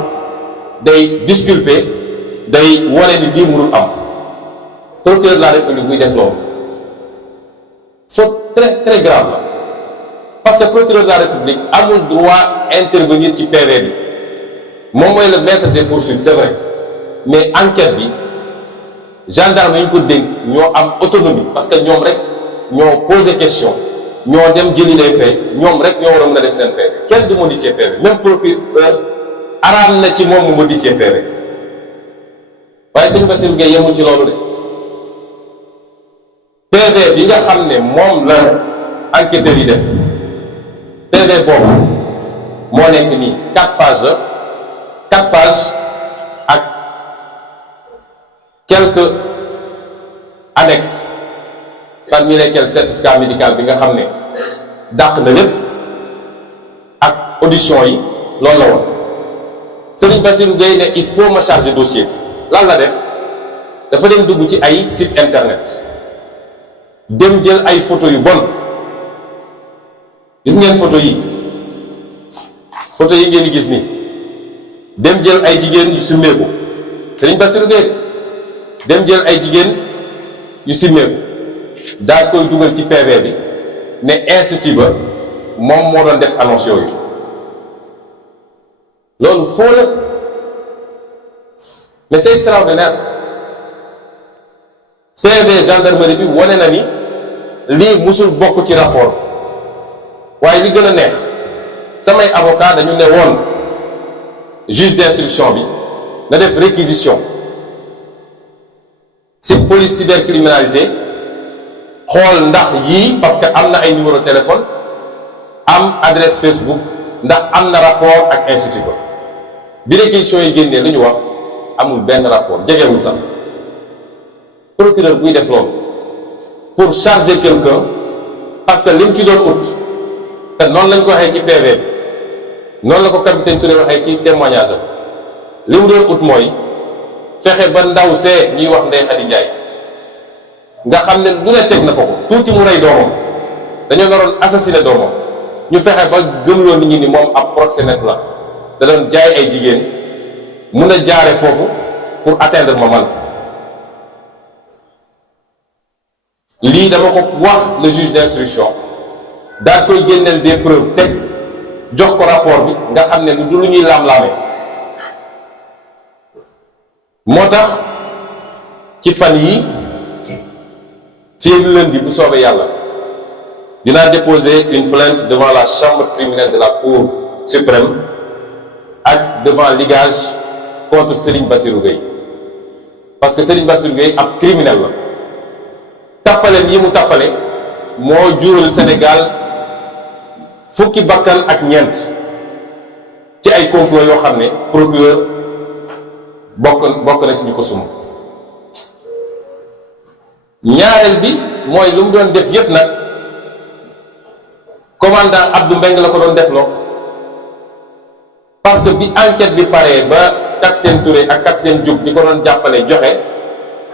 day disculper, day wane ni lii mënul am. Procureur de la République buy def loolu faute très très grave la, parce que procureur de la République amul droit intervenir ci PV bi, moom mooy le maître des poursuites, c'est vrai, mais enquête bi gendarme yi ñu ko dénk ñoo am autonomie, parce que ñoom rek ñoo posé question, ñoo dem jëli les faits, ñoom rek ñoo war a mën a def seen PV, kenn du modifier PV, même procureur araam na ci moom mu modifier PV. waaye sëñ Bassirou Gueye yemul ci loolu de, PV bi nga xam ne moom la enquêteurs yi def, PV boobu moo nekk nii 4 pages ak quelques annexes, parmi lesquels certificat médical bi nga xam ne dàq na lépp ak audition yi, loolu la woon. Serigne Bassirou Gueye ne il faut ma charger dossier bi, lan la def, dafa dem dugg ci ay site internet, dem jël ay photo yu bon, gis ngeen photo yi ngeen di gis nii, dem jël ay jigéen yu summeeku, Serigne Bassirou Gueye dem jël ay jigéen yu simmeeku daal koy dugal ci PV bi ne institut ba moom moo doon def annonce yooyu. loolu foo la, mais c'est extraordinaire. PV gendarmerie bi wane na ni lii musul bokk ci rapport bi, waaye li gën a neex samay avocat dañu ne woon juge d'instruction bi na def réquisition ci police cybercriminalité xool ndax yii, parce que am na ay numéro téléphone, am adresse Facebook, ndax am na rapport ak institut ba. bi réquisition yi génnee lu ñu wax amul benn rapport jegewul sax procureur buy def loolu pour charger quelqu'un parce que li mu ci doon ut te noonu lañ ko waxee ci PV bi noonu la ko capitaine Touré waxee ci témoignage am li mu doon ut mooy fexe ba ndaw see ñuy wax Ndeye Khady Ndiaye nga xam ne lu ne teg na ko ko tuuti mu rey doomam dañoo naroon assassiner doomam ñu fexe ba gëmloo nit ñi ni moom ab proxénète la da doon jaay ay jigéen mun a jaare foofu pour atteindre ma man lii dama ko wax le juge d'instruction daal koy génneel des preuves teg jox ko rapport bi nga xam ne lu du lu ñuy laam-laame moo tax ci fan yi fii lundi bu soobee yàlla dinaa déposer une plainte devant la chambre criminelle de la Cour suprême ak devant ligage contre Serigne Bassirou Gueye parce que Serigne Bassirou Gueye ab criminel la tappale yi mu tappale moo jural Sénégal fukki bakkan ak ñeent ci ay complot yoo xam ne procureur bokk na ci ñu ko sum ñaareel bi mooy lu mu doon def yépp nag commandant Abdou Mbengue la ko doon def loo parce que bi enquête bi paree ba capitaine Touré ak capitaine Diop di ko doon jàppale joxe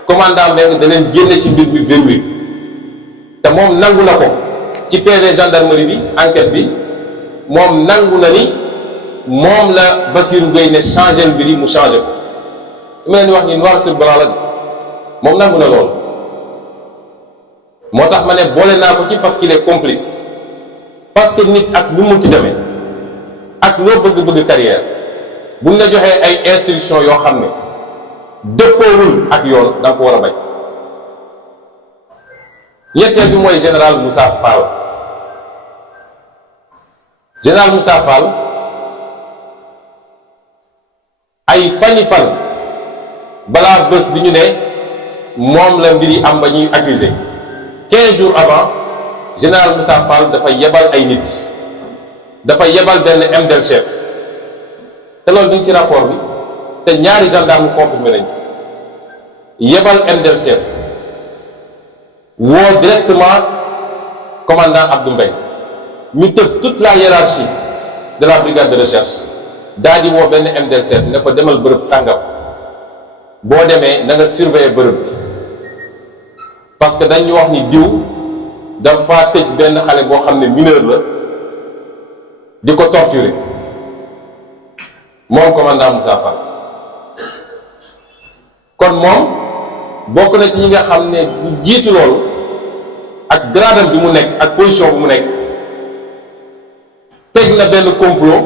commandant Mbengue da leen génne ci mbir mi verrouillé te moom nangu na ko ci PV gendarmerie bi enquête bi moom nangu na ni moom la Bassirou Gueye ne changé mbir yi mu changé ko su ma leen wax ni noir sur blanc la moom nangu na loolu moo tax ma ne boole naa ko ci parce qu'il est complice parce que nit ak lu mu ci demee ak loo bëgg-bëgg carrière buñ la joxee ay instructions yoo xam ne dëppoowul ak yoon da nga ko war a bañ ñetteel bi mooy général Moussa Fall général Moussa Fall ay fani fan balaa bés bi ñu ne moom la mbir yi am ba ñuy accusé 15 jours avant général Moussa Fall dafa yebal ay nit dafa yebal benn MDL chef te loolu duñ ci rapport bi te ñaari gendarme confirmé nañ yebal MDL chef woo directement commandant Abdou Mbengue ñu tëb toute la hiérarchie de la brigade de recherche daal di woo benn MDL chef ne ko demal bërëb sàngam boo demee na nga surveiller bërëb bi parce que dañu wax ni diw dafa tëj benn xale boo xam ne mineur la di ko torturer moom commandant Moussa Fall kon moom bokk na ci ñi nga xam ne bu jiitu loolu ak gradam bi mu nekk ak position bi mu nekk teg na benn complot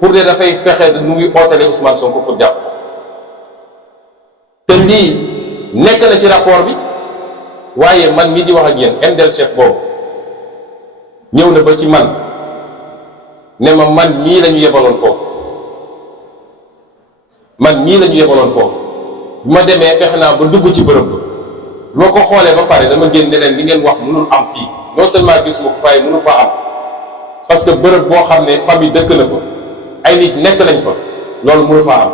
pour de dafay fexe nu ngi ootalee Ousmane Sonko pour jàpp te lii nekk na ci rapport bi waaye man mii di wax ak yéen MDL chef boobu ñëw na ba ci man ne ma man mii la ñu yebaloon foofu man mii la ñu yebaloon foofu bi ma demee fexe naa ba dugg ci bërëb ba loo ko xoolee ba pare dama génne leen li ngeen wax mënul am fii non seulement gisuma ko fay mënu fa am parce que bërëb boo xam ne famille dëkk na fa ay nit nekk nañ fa loolu mënu fa am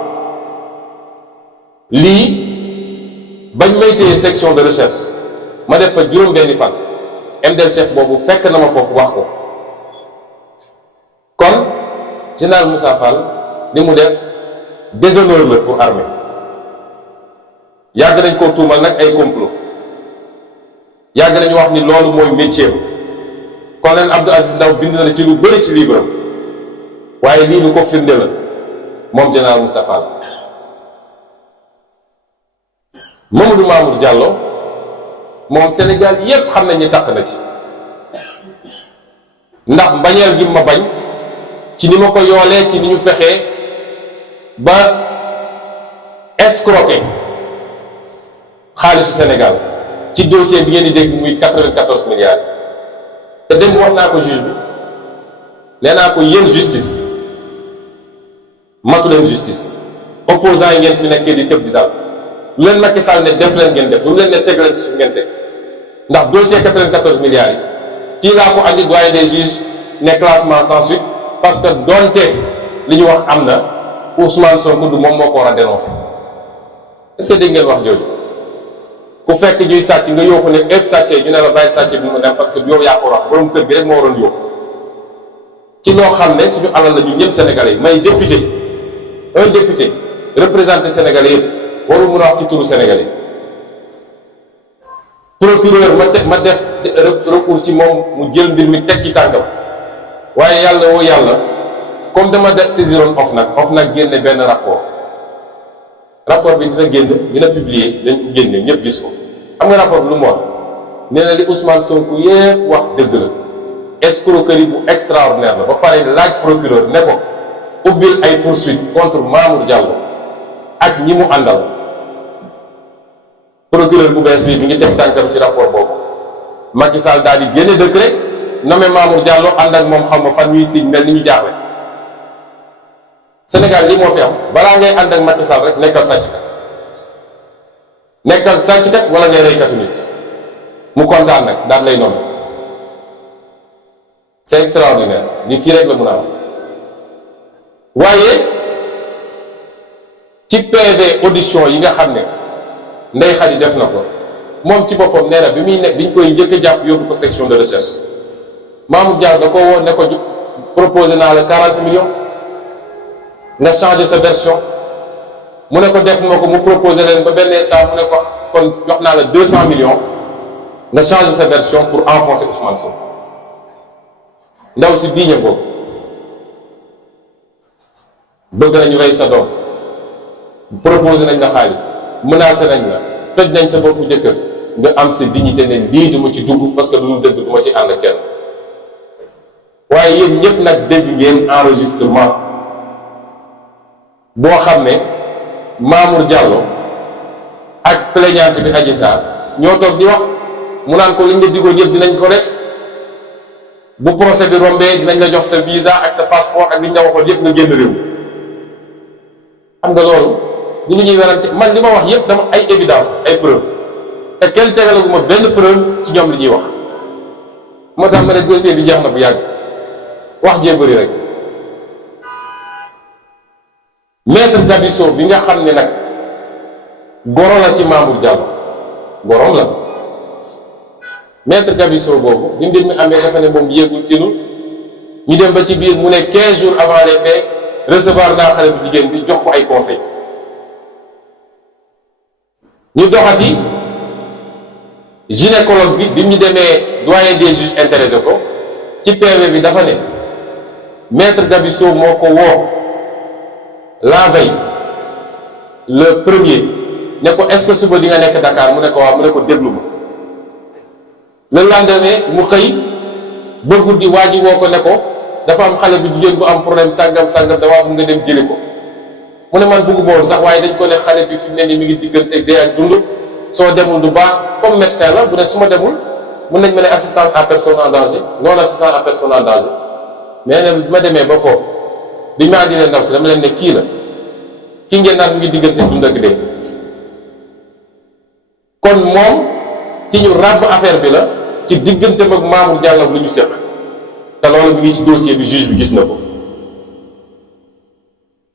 lii bañ may téye section de recherche ma def fa juróom-benni fan MDL chef boobu fekk na ma foofu wax ko kon général Moussa Fall li mu def déshonneur la pour armée yàgg nañ koo tuumal nag ay complot yàgg nañu wax ni loolu mooy métier colonel Abdou Aziz Ndaw bind na ci lu bëri ci livre am waaye lii lu ko firnde la moom général Moussa Fall Mamadou Mamour Diallo moom Sénégal yépp xam nañ ni tàq na ci ndax mbañeel gi ma bañ ci ni ma ko yoolee ci ni ñu fexee ba escroquer xaalisu Sénégal ci dossier bi ngeen di dégg muy 94 milliards te démb wax naa ko juge bi nee naa ko yéen justice matu leen justice opposants yi ngeen fi nekkee di tëb di dal lu leen Macky Sall ne def leen ngeen def lu leen ne teg leen ci suuf ngeen teg ndax dossier 94 milliards yi fii laa ko andi doyen des juges ne classement sans suite parce que donte li ñu wax am na Ousmane Sonko du moom moo ko war a dénoncer est-ce que dégg ngeen wax jooju ku fekk ñuy sàcc nga yooxu ne ëpp sàccee ñu ne la bàyyi sàcc bi mu dem parce que yow yaa ko wax borom kër gi rek moo waroon yooxu ci loo xam ne suñu alal la ñun ñëpp sénégalais yi may député un député représenté sénégalais yëpp warul mun a wax ci turu sénégalais procureur ma def recours ci moom mu jël mbir mi teg ci tànkam waaye yàlla woo yàlla comme dama def saisiroon OFNAC génne benn rapport bi dina publier dañ ko génne ñëpp gis ko xam nga rapport bi lu mu wax nee na li Ousmane Sonko yëpp wax dëgg la escroquerie bu extraordinaire la ba pare laaj procureur ne ko ubbil ay poursuite contre Mamour Diallo ak ñi mu àndal procureur bu bees bi mi ngi teg tànkam ci rapport boobu Macky Sall daal di génne décret nommé Mamour Diallo ànd ak moom xam nga fan ñuy signe mel ni ñu jaaxle Sénégal lii moo fi am balaa ngay ànd ak Macky Sall rek nekkal sàcckat wala ngay reykatu nit mu kontaan nag daal lay nommé c'est extraordinaire li fii rek la mun a am waaye ci PV audition yi nga xam ne Ndeye Khady def na ko moom ci boppam nee na bi muy ne biñ koy njëkk a jàpp yóbbu ko section de recherche Mamour Diallo da ko woon ne ko proposé naa la 40 millions nga changé sa version mu ne ko def ma ko mu proposé leen ba benn instant mu ne ko kon jox naa la 200 millions nga changé sa version pour enfoncer Ousmane Sonko ndaw si diiñe boobu bëgg nañu rey sa doom proposé nañ la xaalis menacé nañ la toj nañ sa boppu jëkkër nga am sa dignité ne lii du ma ci dugg parce que lu dëgg du ma ci ànd kenn waaye yéen ñëpp nag dégg ngeen enregistrement boo xam ne Mamour Diallo ak plaignante bi Adji Sarr ñoo toog di wax mu naan ko liñ la digoon yëpp dinañ ko def bu procès bi rombee dinañ la jox sa visa ak sa passeport ak liñ la waxoon yëpp nga génn réew xam nga loolu ñu ngi ñuy werante man li ma wax yëpp dama ay évidence ay preuve te kenn tegalaguma benn preuve ci ñoom li ñuy wax moo tax ma ne dossier bi jeex na bu yàgg wax jee bëri rek maître Gabisso bi nga xam ne nag goro la ci Mamour Diallo gorom la maître Gabisso boobu bi mbir mi amee dafa ne moom yéegul tinul ñu dem ba ci biir mu ne 15 jours avant les faits recevoir naa xale bu jigéen bi jox ko ay conseil ñu doxati gynécologue bi ñu demee doyen des juges intéressé ko ci PV bi dafa ne maître Gabisso moo ko woo la veille le premier ne ko est-ce que suba di nga nekk Dakar mu ne ko waaw mu ne ko déglu ma le lendemain mu xëy ba guddi waa ji woo ko ne ko dafa am xale bu jigéen bu am problème sàngam dawaa bu nga dem jëli ko mu ne man bëggu boon sax waaye dañ ko ne xale bi fi mu ne ni mi ngi diggante dee ak dund soo demul du baax comme médecin la bu ne su ma demul mun nañ ma ne assistance à personne en danger non assistance à personne en danger mais ne bi ma demee ba foofu bi ma andi leen ndaw si dama leen ne kii la ki ngeen naan mi ngi diggante dund ak dee kon moom ci ñu ràbb affaire bi la ci diggante ak Mamour Diallo lu ñu seq te loolu mi ngi ci dossier bi juge bi gis na ko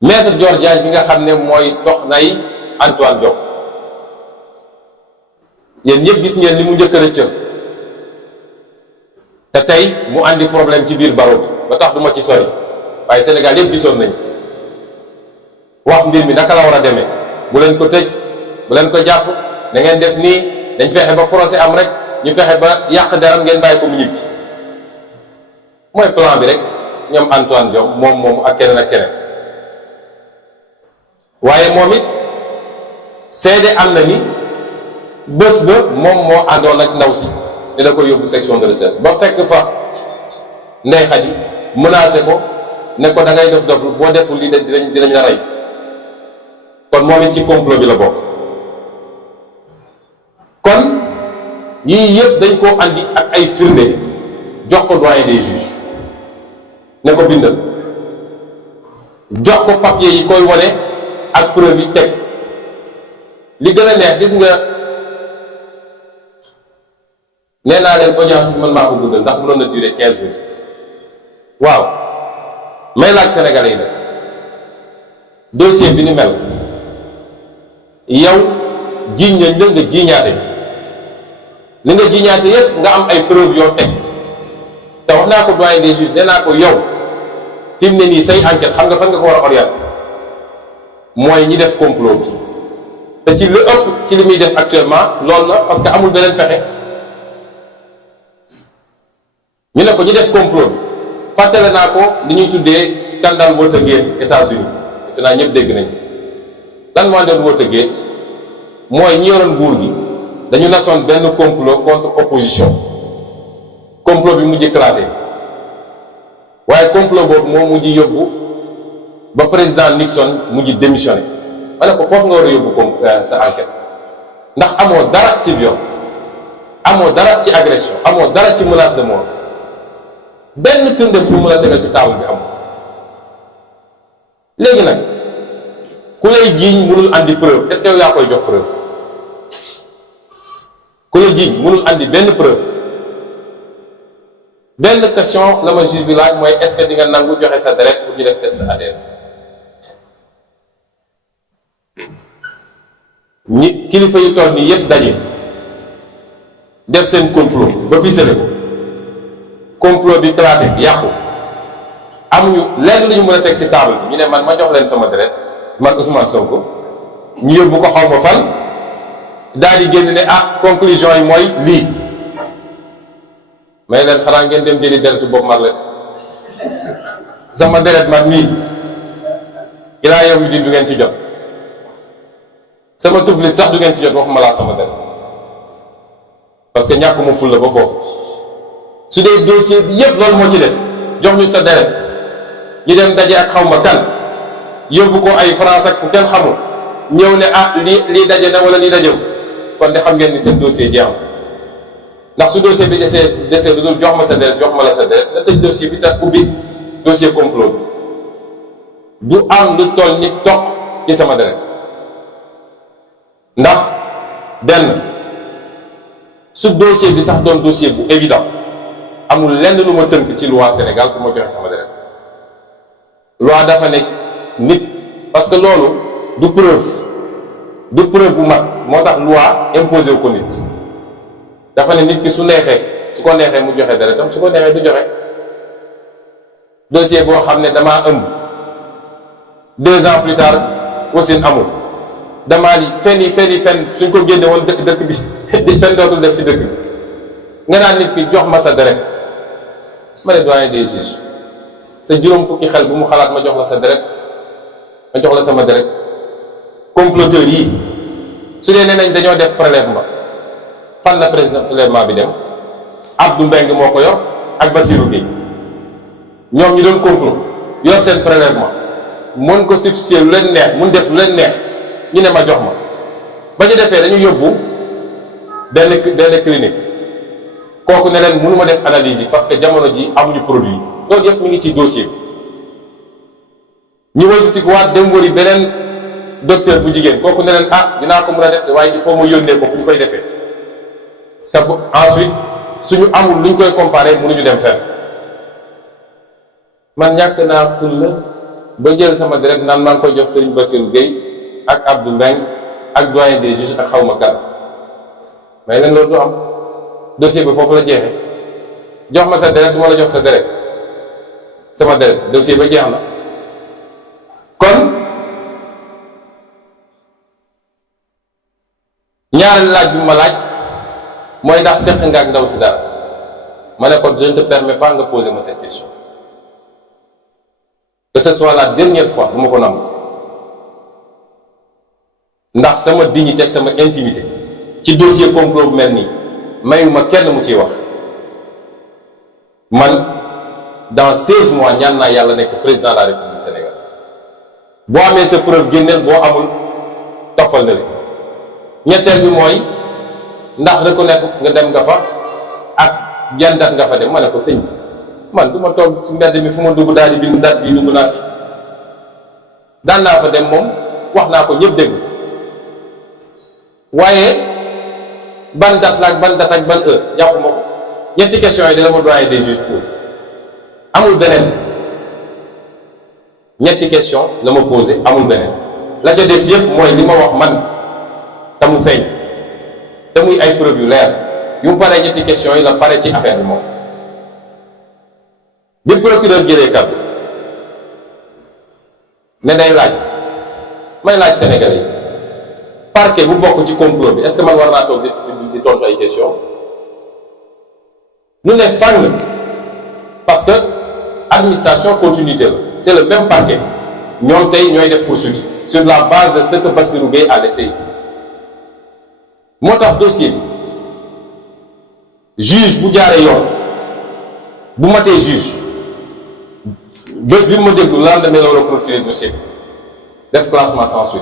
maître Dior Diagne bi nga xam ne mooy soxnay Antoine Diop yéen ñëpp gis ngeen li mu njëkk a rëccal te tey mu andi problème ci biir baro bi ba tax duma ci sori waaye Sénégal yëpp gisoon nañ wax mbir mi naka la war a demee bu leen ko tëj bu leen ko jàpp da ngeen def nii dañ fexe ba procès am rek ñu fexe ba yàq deram ngeen bàyyi ko mu ñibbi mooy plan bi rek ñoom Antoine Diop moom ak keneen ak keneen waaye moom it seede am na ni bés ba moom moo àndoon ak ndaw si ni da ko yóbbu section de recherche ba fekk fa Ndeye Khady menacé ko ne ko da ngay dof boo deful lii dinañ la rey kon moom it ci complot bi la bokk kon yii yëpp dañ koo andi ak ay firnde jox ko doyen des juges ne ko bindal jox ko papier yi koy wone ak preuve yi teg li gën a neex gis nga nee naa leen audience bi man maa ko guddal ndax mënoon na durer 15 minutes waaw may laaj sénégalais yi nag dossier bi ni mel yow jiiñ nañ la nga jiiñaate li nga jiiñaate yépp nga am ay preuve yoo teg te wax naa ko doyen des juges nee naa ko yow fi mu ne nii say enquête xam nga fan nga ko war a orienté mooy ñi def complot bi te ci lu ëpp ci li muy def actuellement loolu la parce que amul beneen pexe ñu ne ko ñi def complot bi fàttale naa ko li ñuy tuddee scandale Watergate États-Unis defe naa ñëpp dégg nañ lan moo doon Watergate mooy ñi yoroon nguur gi dañu nasoon benn complot contre opposition complot bi mujj éclaté waaye complot boobu moo mujj yóbbu ba président Nixon mujj démissionné ma ne ko foofu nga war a yóbbu comme sa enquête ndax amoo dara ci viol amoo dara ci agression amoo dara ci menace de mort benn firnde bu ñu mën a tegal ci table bi amul léegi nag ku lay jiiñ mënul andi preuve est-ce que yow yaa koy jox preuve ku lay jiiñ mënul andi benn preuve benn question la ma juge bi laaj mooy est-ce que di nga nangu joxe sa deret pour ñu def test ADN ñi kilifa yu toll nii yépp daje def seen complot ba ficelé ko complot bi éclaté yàqu amuñu lenn lu ñu mën a teg ci table bi ñu ne man ma jox leen sama deret man Ousmane Sonko ñu yóbbu ko xaw ma fan daal di génn ne ah conclusion yi mooy lii may leen xanaa ngeen dem jëli deretu Bob Marley sama deret man mii ilaa yow mi di du ngeen ci jot sama tuflit sax du ngeen ci jot waxuma laa sama deret parce que ñàkk mu ful la ba foofu su dee dossier bi yépp loolu moo ci des jox ñu sa deret ñu dem daje ak xaw ma kan yóbbu ko ay France ak fu kenn xamul ñëw ne ah lii daje na wala lii dajew kon de xam ngeen ni seen dossier jeex ndax su dossier bi desee lu dul jox ma sa deret jox ma la sa deret na tëj dossier bi te ubbi dossier complot bi du am lu toll ni toq ci sama deret ndax benn su dossier bi sax doon dossier bu évident amul lenn lu ma tënk ci loi Sénégal pour ma joxe sama deret loi dafa nekk nit parce que loolu du preuve bu mag moo tax loi imposé wu ko nit dafa ne nit ki su neexee su ko neexee mu joxe deretam su ko neexee du joxe dossier boo xam ne damaa ëmb 2 ans plus tard wasin amul damaa ni fen suñ ko génne woon dëkk bi fen dootul def ci dëkk bi nga naan nit ki jox ma sa deret ma ne doyen des juges sa juróom fukki xel bu mu xalaat ma jox la sa deret ma jox la sama deret comploteurs yii su dee nee nañ dañoo def prélèvement fan la président prélèvement bi dem Abdou Mbengue moo ko yor ak Bassirou Gueye ñoom ñu doon complot yor seen prélèvement mën ko substituer lu leen neex mun def lu leen neex ñu ne ma jox ma ba ñu defee dañu yóbbu benn clinique kooku ne leen mënu ma def analyse yi parce que jamono ji amuñu produit loolu yëpp mi ngi ci dossier ñu wëlbatikuwaat dem wëri beneen docteur bu jigéen kooku ne leen ah dinaa ko mën a def waaye il faut mu yónnee ko fu ñu koy defee te ensuite suñu amul luñ koy comparer mënuñu dem fenn man ñàkk naa fulla ba jël sama deret naan maa ngi koy jox Serigne Bassirou Gueye ak Abdou Mbengue ak doyen des juges ak xawma kan mais leen loolu du am dossier bi foofu la jeexee jox ma sa deret du ma la jox sa deret sama deret dossier ba jeex na kon ñaareel laaj bi ma laaj mooy ndax seq nga ak ndaw si dara ma ne ko je ne te permets pas nga poser ma cette question que ce soit la dernière fois bu ma ko nangu ndax sama dignité ak sama intimité ci dossier complot bu mel nii mayuma kenn mu ciy wax man dans 16 mois ñaan naa yàlla nekk président de la République du Sénégal boo amee sa preuve génneel boo amul toppal na leen ñetteel bi mooy ndax reconnaître nga dem nga fa ak yan date nga fa dem ma ne ko sëñ bi man du ma toog ci mbedd mi fu ma dugg daal di bind date bi dugg naa fi daan naa fa dem moom wax naa ko ñëpp dégg waaye ban date la ak ban date ak ban heure jàpp ma ko ñetti questions yi dina ma doyen des juges pour amul beneen ñetti question la ma posé amul beneen la ca des yëpp mooy li ma wax man te mu feeñ te muy ay preuve yu leer yu mu paree ñetti question yi la pare ci affaire bi moom bi procureur jëlee kàddu ne day laaj may laaj Sénégalais yi parquet bu bokk ci complot bi est-ce que man war naa toog di tontu ay question ñu ne fàng parce que administration continuité la c'est le même parquet ñoom tey ñooy def poursuite sur la base de ce que Bassirou Gueye a laissé ici moo tax dossier bi juge bu jaaree yoon bu matee juge bés bi mu ma déglu lendemain la war a clôturer dossier bi def classement sans suite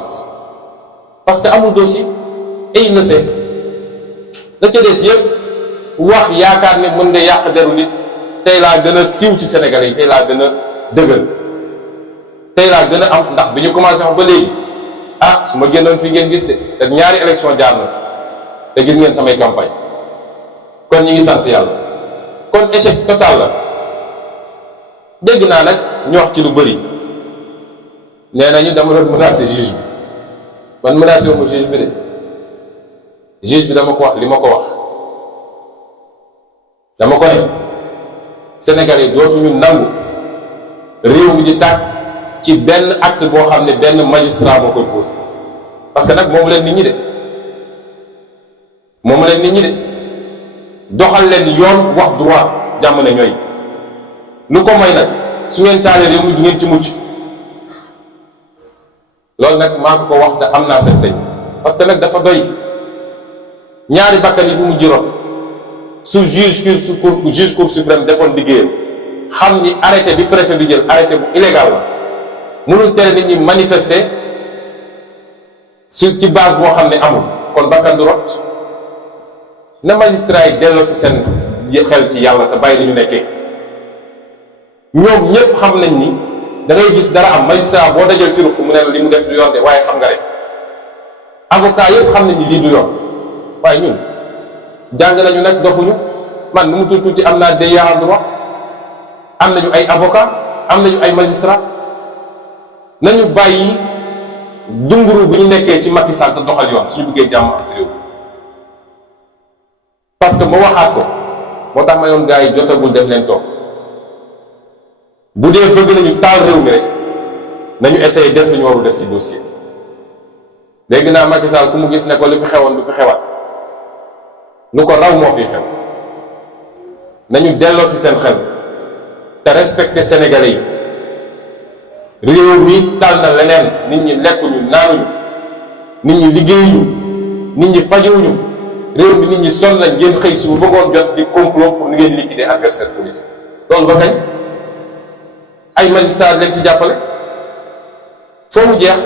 parce que amul dossier et il le sait la ca des yëpp wax yaakaar ne mën nga yàq deru nit tey laa gën a siiw ci Sénégalais yi tey laa gën a dëgër tey laa gën a am ndax bi ñu commencé wax ba léegi ah su ma génnoon fi ngeen gis de te ñaari élection jaar na fi te gis ngeen samay campagne kon ñi ngi sant yàlla kon échec total la dégg naa nag ñu wax ci lu bëri nee nañu dama doon menacer juge bi man menacé wu ma juge bi de juge bi dama ko wax li ma ko wax dama ko ne Sénégalais dootuñu nangu réew mi di tàkk ci benn acte boo xam ne benn magistrat moo koy posé parce que nag moomu leen nit ñi de moomu leen nit ñi de doxal leen yoon wax droit jàmm ne ñooy lu ko may nag su ngeen taalee réew mi du ngeen ci mucc loolu nag maa ko wax da am naa sañ-sañ parce que nag dafa doy ñaari bakkan yi fu mu jiroon su juge cour suprême defoon liggéeyam xam ni arrêté bi préfet bi jël arrêté bu illégal la mënul tere nit ñi manifester ci base boo xam ne amul kon bakkan du rot na magistrat yi delloo si seen xel ci yàlla te bàyyi li ñu nekkee ñoom ñépp xam nañ ni da ngay gis dara am magistrat boo dajal ci ruq mu ne la li mu def du yoon de waaye xam nga rek avocat yépp xam nañ ni lii du yoon waaye ñun jàng nañu nag dofuñu man nu mu tuuti am naa DEA en droit am nañu ay avocat am nañu ay magistrat nañu bàyyi dunguru bu ñu nekkee ci Macky Sall te doxal yoon suñu bëggee jàmm am ci réew parce que ma waxaat ko moo tax ma yoon gars yi jotagul def leen toog bu dee bëgg nañu taal réew mi rek nañu essayer def li ñu warul def ci dossier bi léegi naa Macky Sall ku mu gis ne ko li fi xewoon du fi xewaat lu ko raw moo fi xew nañu delloo ci seen xel te respecter Sénégalais yi réew mi taal na leneen nit ñi lekkuñu naanuñu nit ñi liggéeyuñu nit ñi fajuwuñu réew mi nit ñi sonn nañ ngeen xëy suba bëggoon jot di complot pour ni ngeen liquider adversaire politique loolu ba kañ ay magistrat leen ci jàppale foo mu jeex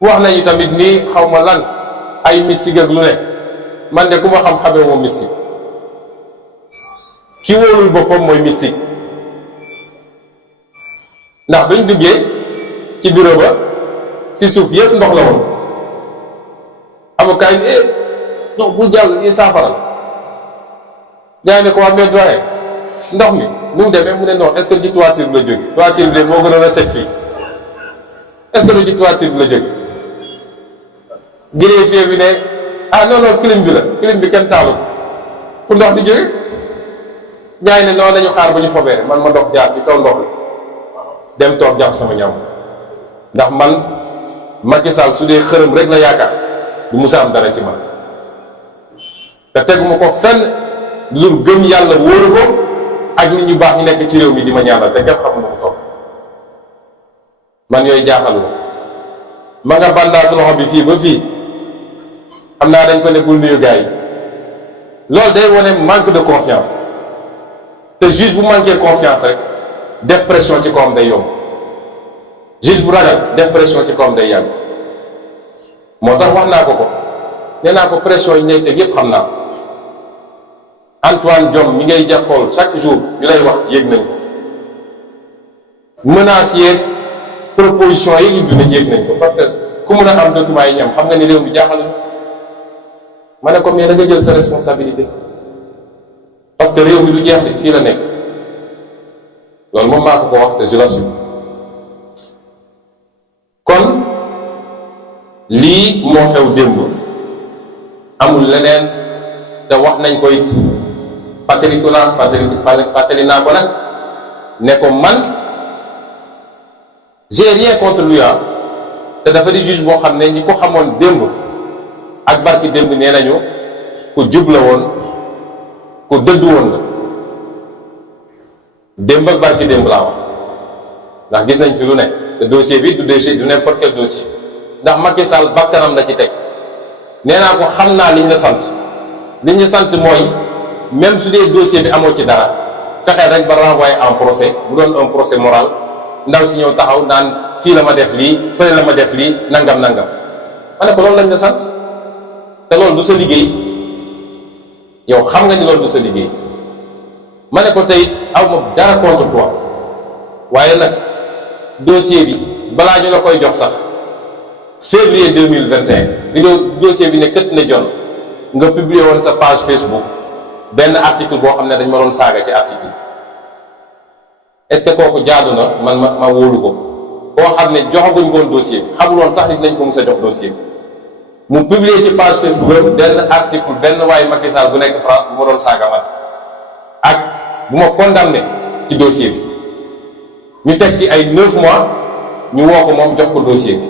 wax nañu tamit nii xaw ma lan ay mystique ak lu ne man de ku ma xam-xamee moom mystique ki wóolul boppam mooy mystique ndax bañ duggee ci bureau ba si suuf yépp ndox la woon avocat yi non bul jàll lii saafaral jaay ne ko waa mais doyen ndox mi nu mu demee mu ne non est-ce que ci toiture bi la jóge toiture bi de moo gën a set fii est-ce que ci toiture bi la jóge greffier bi ne ah non non clim bi la clim bi kenn taalu fu ndox di jóge jaay ne noonu dañu xaar ba ñu fobeere man ma dox jaar ci kaw ndox la dem toog jàpp sama ñam ndax man Macky Sall su dee xërëm rek la yaakaar du musa am dara ci man te teguma ko fenn lu gëm yàlla wóoru ko ak nit ñu baax ñu nekk ci réew mi di ma ñaanal te kenn xamul mu toog man yooyu jaaxalu ma nga bandaas loxo bi fii ba fii xam naa dañ ko ne bul nuyu gars yi loolu day wane manque de confiance te juge bu manqué confiance rek def pression ci kawam day yomb juge bu ragal def pression ci kawam day yàgg moo tax wax naa ko nee naa ko pression yi ñay teg yépp xam naa ko Antoine Diome mi ngay jàppool chaque jour ñu lay wax yéeg nañ ko menaces yeeg proposition yi ñu dund yéeg nañ ko parce que ku mun a am document yi ñam xam nga ni réew mi jaaxal ma ne ko mais da nga jël sa responsabilité parce que réew mi du jeex de fii la nekk loolu moom maa ko wax te je l'assume. kon lii moo xew démb amul leneen te wax nañ ko it fàttali naa ko nag ne ko man j'ai rien contre lui te dafa di juge boo xam ne ñi ko xamoon démb ak barki démb nee nañu ku jub la woon ku dëddu woon la démb ak barki démb laa wax ndax gis nañ fi lu ne te dossier bi du n'importe quel dossier ndax Macky Sall bakkanam la ci teg nee naa ko xam naa liñ la sant mooy même su dee dossier bi amoo ci dara fexeel rek ba renvoyer en procès bu doon un procès moral ndaw si ñëw taxaw naan fii la ma def lii fële la ma def lii nangam ma ne ko loolu lañ la sant te loolu du sa liggéey yow xam nga ni loolu du sa liggéey ma ne ko tey aw ma dara contre toi waaye nag dossier bi balaa ñu la koy jox sax février 2021 bi dossier bi ne kët ne jon nga publier woon sa page Facebook benn article boo xam ne dañ ma doon saaga ci article est-ce que kooku jaadu na man ma wóolu ko koo xam ne joxaguñ koon dossier bi xamuloon sax nit nañ ko mus a jox dossier bi mu publier ci page Facebook am benn article benn waaye Macky Sall bu nekk France bu ma doon saaga man ak bu ma condamné ci dossier bi ñu teg ci ay 9 mois ñu woo ko moom jox ko dossier bi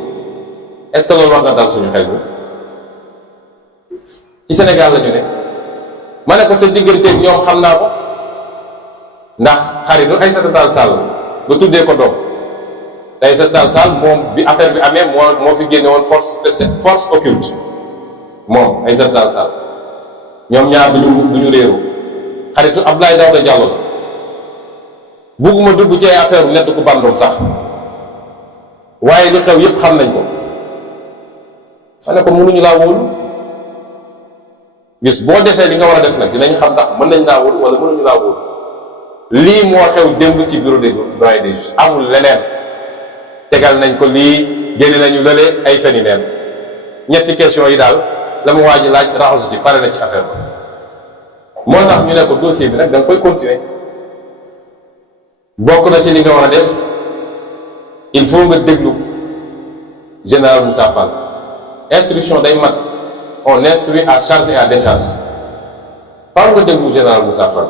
est-ce que loolu war na dal suñu xel bi ci Sénégal la ñu ne ma ne ko sa digganteeg ñoom xam naa ko ndax xaritu Aïssata Tall Sall ba tuddee ko doom Aïssata Tall Sall moom bi affaire bi amee moo fi génne woon force occulte moom Aïssata Tall Sall ñoom ñaar duñu réeru xaritu Abdoulaye Daouda Diallo la bugguma dugg ci ay affaire u nett ku bandoom sax waaye li xew yépp xam nañ ko ma ne ko mënuñu laa wóolu bis boo defee li nga war a def nag dinañ xam ndax mën nañ laa wóolu wala mënuñu laa wóolu lii moo xew démb ci bureau des doyens des juges amul leneen tegal nañ ko lii génne nañu lële ay feni neen ñetti question yi daal la ma waa ji laaj raxasu ci pare na ci affaire ba moo tax ñu ne ko dossier bi nag da nga koy continuer bokk na ci li nga war a def il faut nga déglu général Moussa Fall instruction day mat on instruit à charge et à décharge faaw nga déglu général Moussa Fall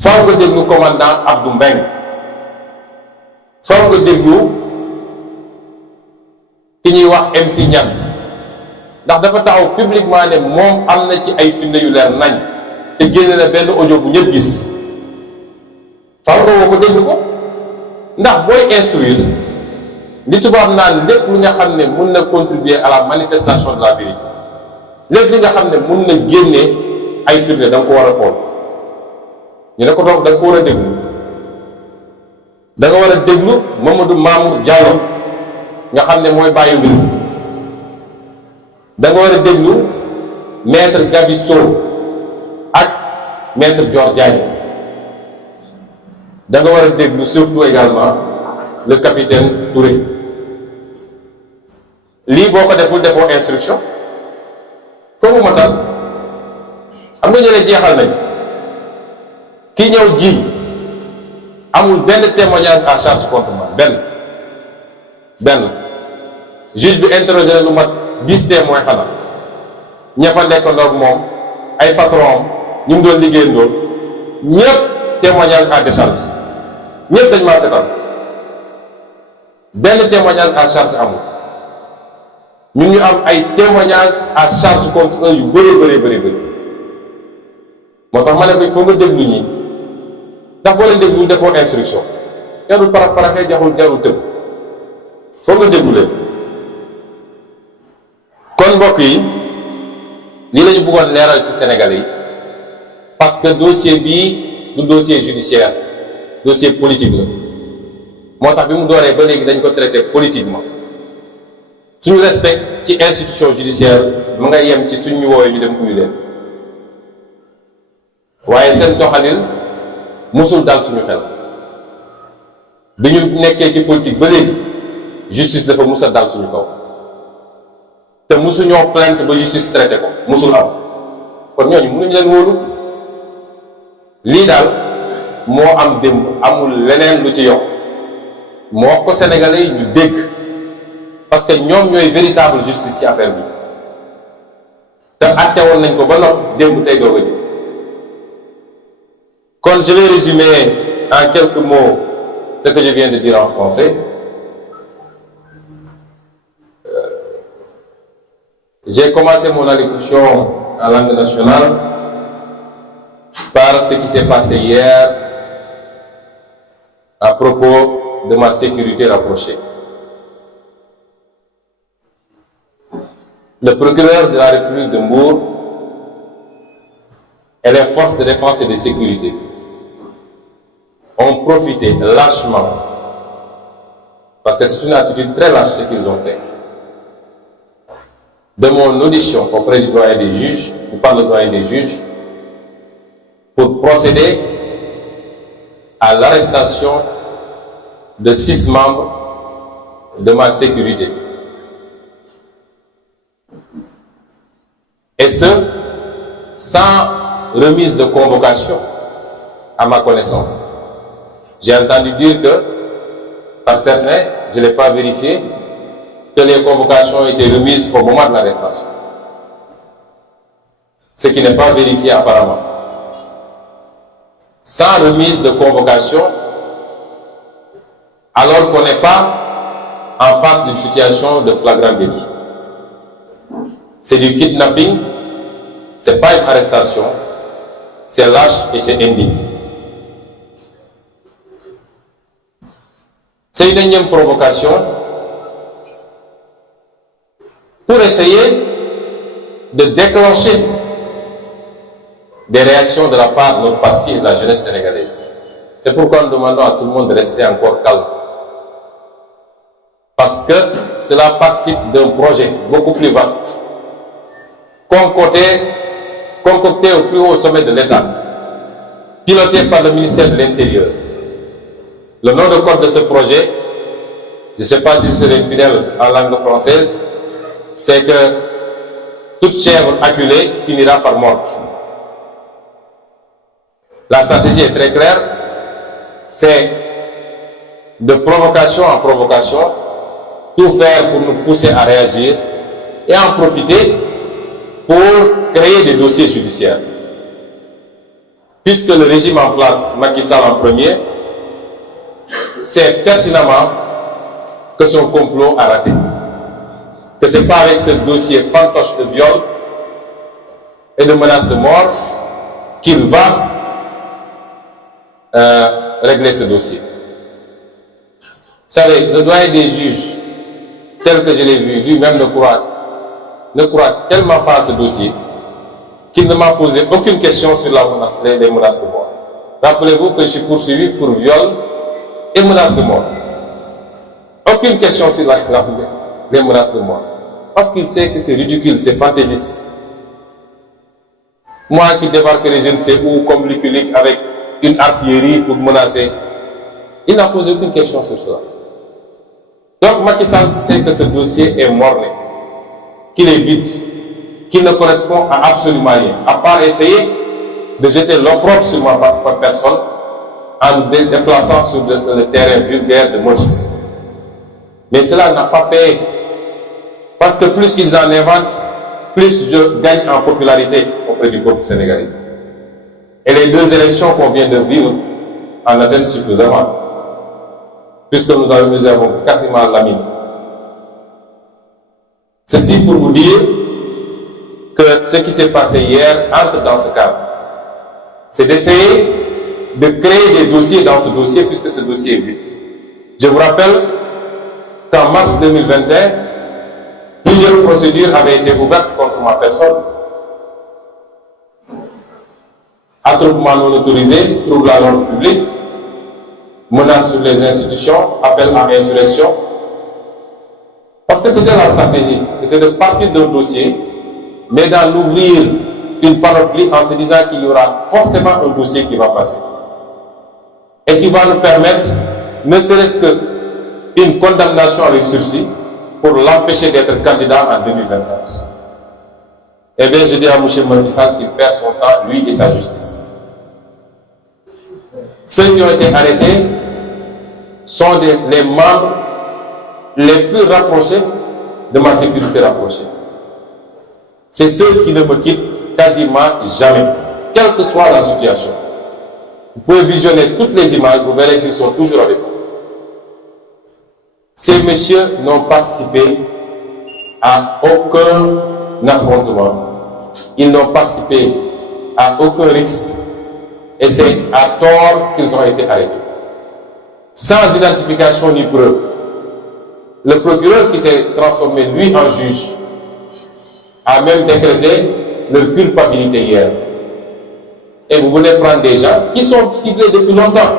faaw nga déglu commandant Abdou Mbengue faaw nga déglu ki ñuy wax MC Niass ndax dafa taxaw publiquement ne moom am na ci ay firnde yu leer nañ te génne na benn audio bu ñëpp gis faaw nga woo ko déglu ko ndax booy instruire li tubaab naan lépp li nga xam ne mun na contribuer à la manifestation de la vérité lépp li nga xam ne mun na génne ay firnde da nga ko war a xool ñu ne ko donc da nga ko war a déglu da nga war a déglu Mamadou Mamour Diallo nga xam ne mooy bàyyi mbir da nga war a déglu maître Gabi Sow ak maître Dior Diagne da nga war a déglu surtout également le capitaine Touré lii boo ko defoo instruction foofu ma tal am na ñu ne jeexal nañ ki ñëw ji amul benn témoignage à charge contre moi benn juge bi interrogé na lu mat 10 témoins xanaa ña fa nekkandoog moom ay patron ñu mu doon liggéeyandool ñëpp témoignage à décharge ñëpp dañ maa setal benn témoignage à charge amul ñun ñu am ay témoignage à charge contre eux yu bëri moo tax ma ne ko il faut nga déglu ñii ndax boo leen déglu defoo instruction jarul paraxee jarul tëb foo nga déglu leen kon mbokk yi lii la ñu bëggoon leeral ci Sénégalais yi parce que dossier bii du dossier judiciaire dossier politique la moo tax bi mu dooree ba léegi dañ ko traité politiquement suñu respect ci institution judiciaire mu nga yem ci suñu woowee ñu dem uyu leen waaye seen doxalin musul dal suñu xel bi ñu nekkee ci politique ba léegi justice dafa mus a dal suñu kaw te musuñoo plainte ba justice traité ko musul am kon ñooñu mënuñu leen wóolu lii daal moo am démb amul leneen lu ci yokk moo ko sénégalais yi ñu dégg parce que ñoom ñooy véritable justice ci affaire bi te àtte woon nañ ko ba noppi démb tey doog a jóg. Kon je vais résumer en quelques mots ce que je viens de dire en français. J'ai commencé mon allocution en langue nationale par ce qui s'est passé hier à propos de ma sécurité rapprochée. Le procureur de la République de Mbour et les forces de défense et de sécurité ont profité lâchement, parce que c'est une attitude très lâche ce qu'ils ont fait, de mon audition auprès du doyen des juges, ou par le doyen des juges, pour procéder à l'arrestation de 6 membres de ma sécurité. Et ce, sans remise de convocation à ma connaissance. J'ai entendu dire que, par certains, je ne l'ai pas vérifié, que les convocations ont été remises au moment de l'arrestation. Ce qui n'est pas vérifié apparemment. Sans remise de convocation, alors qu'on n'est pas en face d'une situation de flagrant délit. C'est du kidnapping, c'est pas une arrestation, c'est lâche et c'est indigne. C'est une énième provocation pour essayer de déclencher des réactions de la part de notre parti et de la jeunesse sénégalaise. C'est pourquoi nous demandons à tout le monde de rester encore calme. Parce que cela participe d'un projet beaucoup plus vaste, concocté au plus haut sommet de l'État, piloté par le ministère de l'Intérieur. Le nom de code de ce projet, je ne sais pas si je serai fidèle en langue française, c'est que toute chèvre acculée finira par mordre. La stratégie est très claire, c'est de provocation en provocation, tout faire pour nous pousser à réagir et en profiter pour créer des dossiers judiciaires. Puisque le régime en place, Macky Sall en premier, sait pertinemment que son complot a raté. Que ce n'est pas avec ce dossier fantoche de viol et de menace de mort qu'il va régler ce dossier. Vous savez, le doyen des juges, tel que je l'ai vu, lui-même ne croit tellement pas à ce dossier qu'il ne m'a posé aucune question sur les menaces de mort. Rappelez-vous que je suis poursuivi pour viol et menaces de mort. Aucune question sur les menaces de mort. Parce qu'il sait que c'est ridicule, c'est fantaisiste. Moi qui débarquerai je ne sais où comme Lucky Luke avec une artillerie pour menacer, il n'a posé aucune question sur cela. Donc Macky Sall sait que ce dossier est mort-né, qu'il est vide, qu'il ne correspond à absolument rien, à part essayer de jeter l'opprobre sur ma personne en déplaçant sur le terrain vulgaire de mœurs. Mais cela n'a pas payé. Parce que plus ils en inventent, plus je gagne en popularité auprès du peuple sénégalais. Et les 2 élections qu'on vient de vivre en attestent suffisamment. Puisque nous avons quasiment la mine. Ceci pour vous dire que ce qui s'est passé hier entre dans ce cadre. C'est d'essayer de créer des dossiers dans ce dossier puisque ce dossier est vide. Je vous rappelle qu'en mars 2021, plusieurs procédures avaient été ouvertes contre ma personne. Attroupement non autorisé, trouble à l'ordre public, menace sur les institutions, appel à insurrection. Parce que c'était la stratégie, c'était de partir d'un dossier, mais d'en ouvrir une panoplie en se disant qu'il y aura forcément un dossier qui va passer. Et qui va nous permettre, ne serait-ce qu'une condamnation avec sursis, pour l'empêcher d'être candidat en 2024. Eh bien, je dis à M. Macky Sall qu'il perd son temps, lui et sa justice. Ceux qui ont été arrêtés sont les membres les plus rapprochés de ma sécurité rapprochée. C'est ceux qui ne me quittent quasiment jamais, quelle que soit la situation. Vous pouvez visionner toutes les images, vous verrez qu'ils sont toujours avec moi. Ces messieurs n'ont participé à aucun affrontement. Ils n'ont participé à aucun risque. Et c'est à tort qu'ils ont été arrêtés. Sans identification ni preuve. Le procureur qui s'est transformé, lui, en juge, a même décrété leur culpabilité hier. Et vous voulez prendre des gens qui sont ciblés depuis longtemps.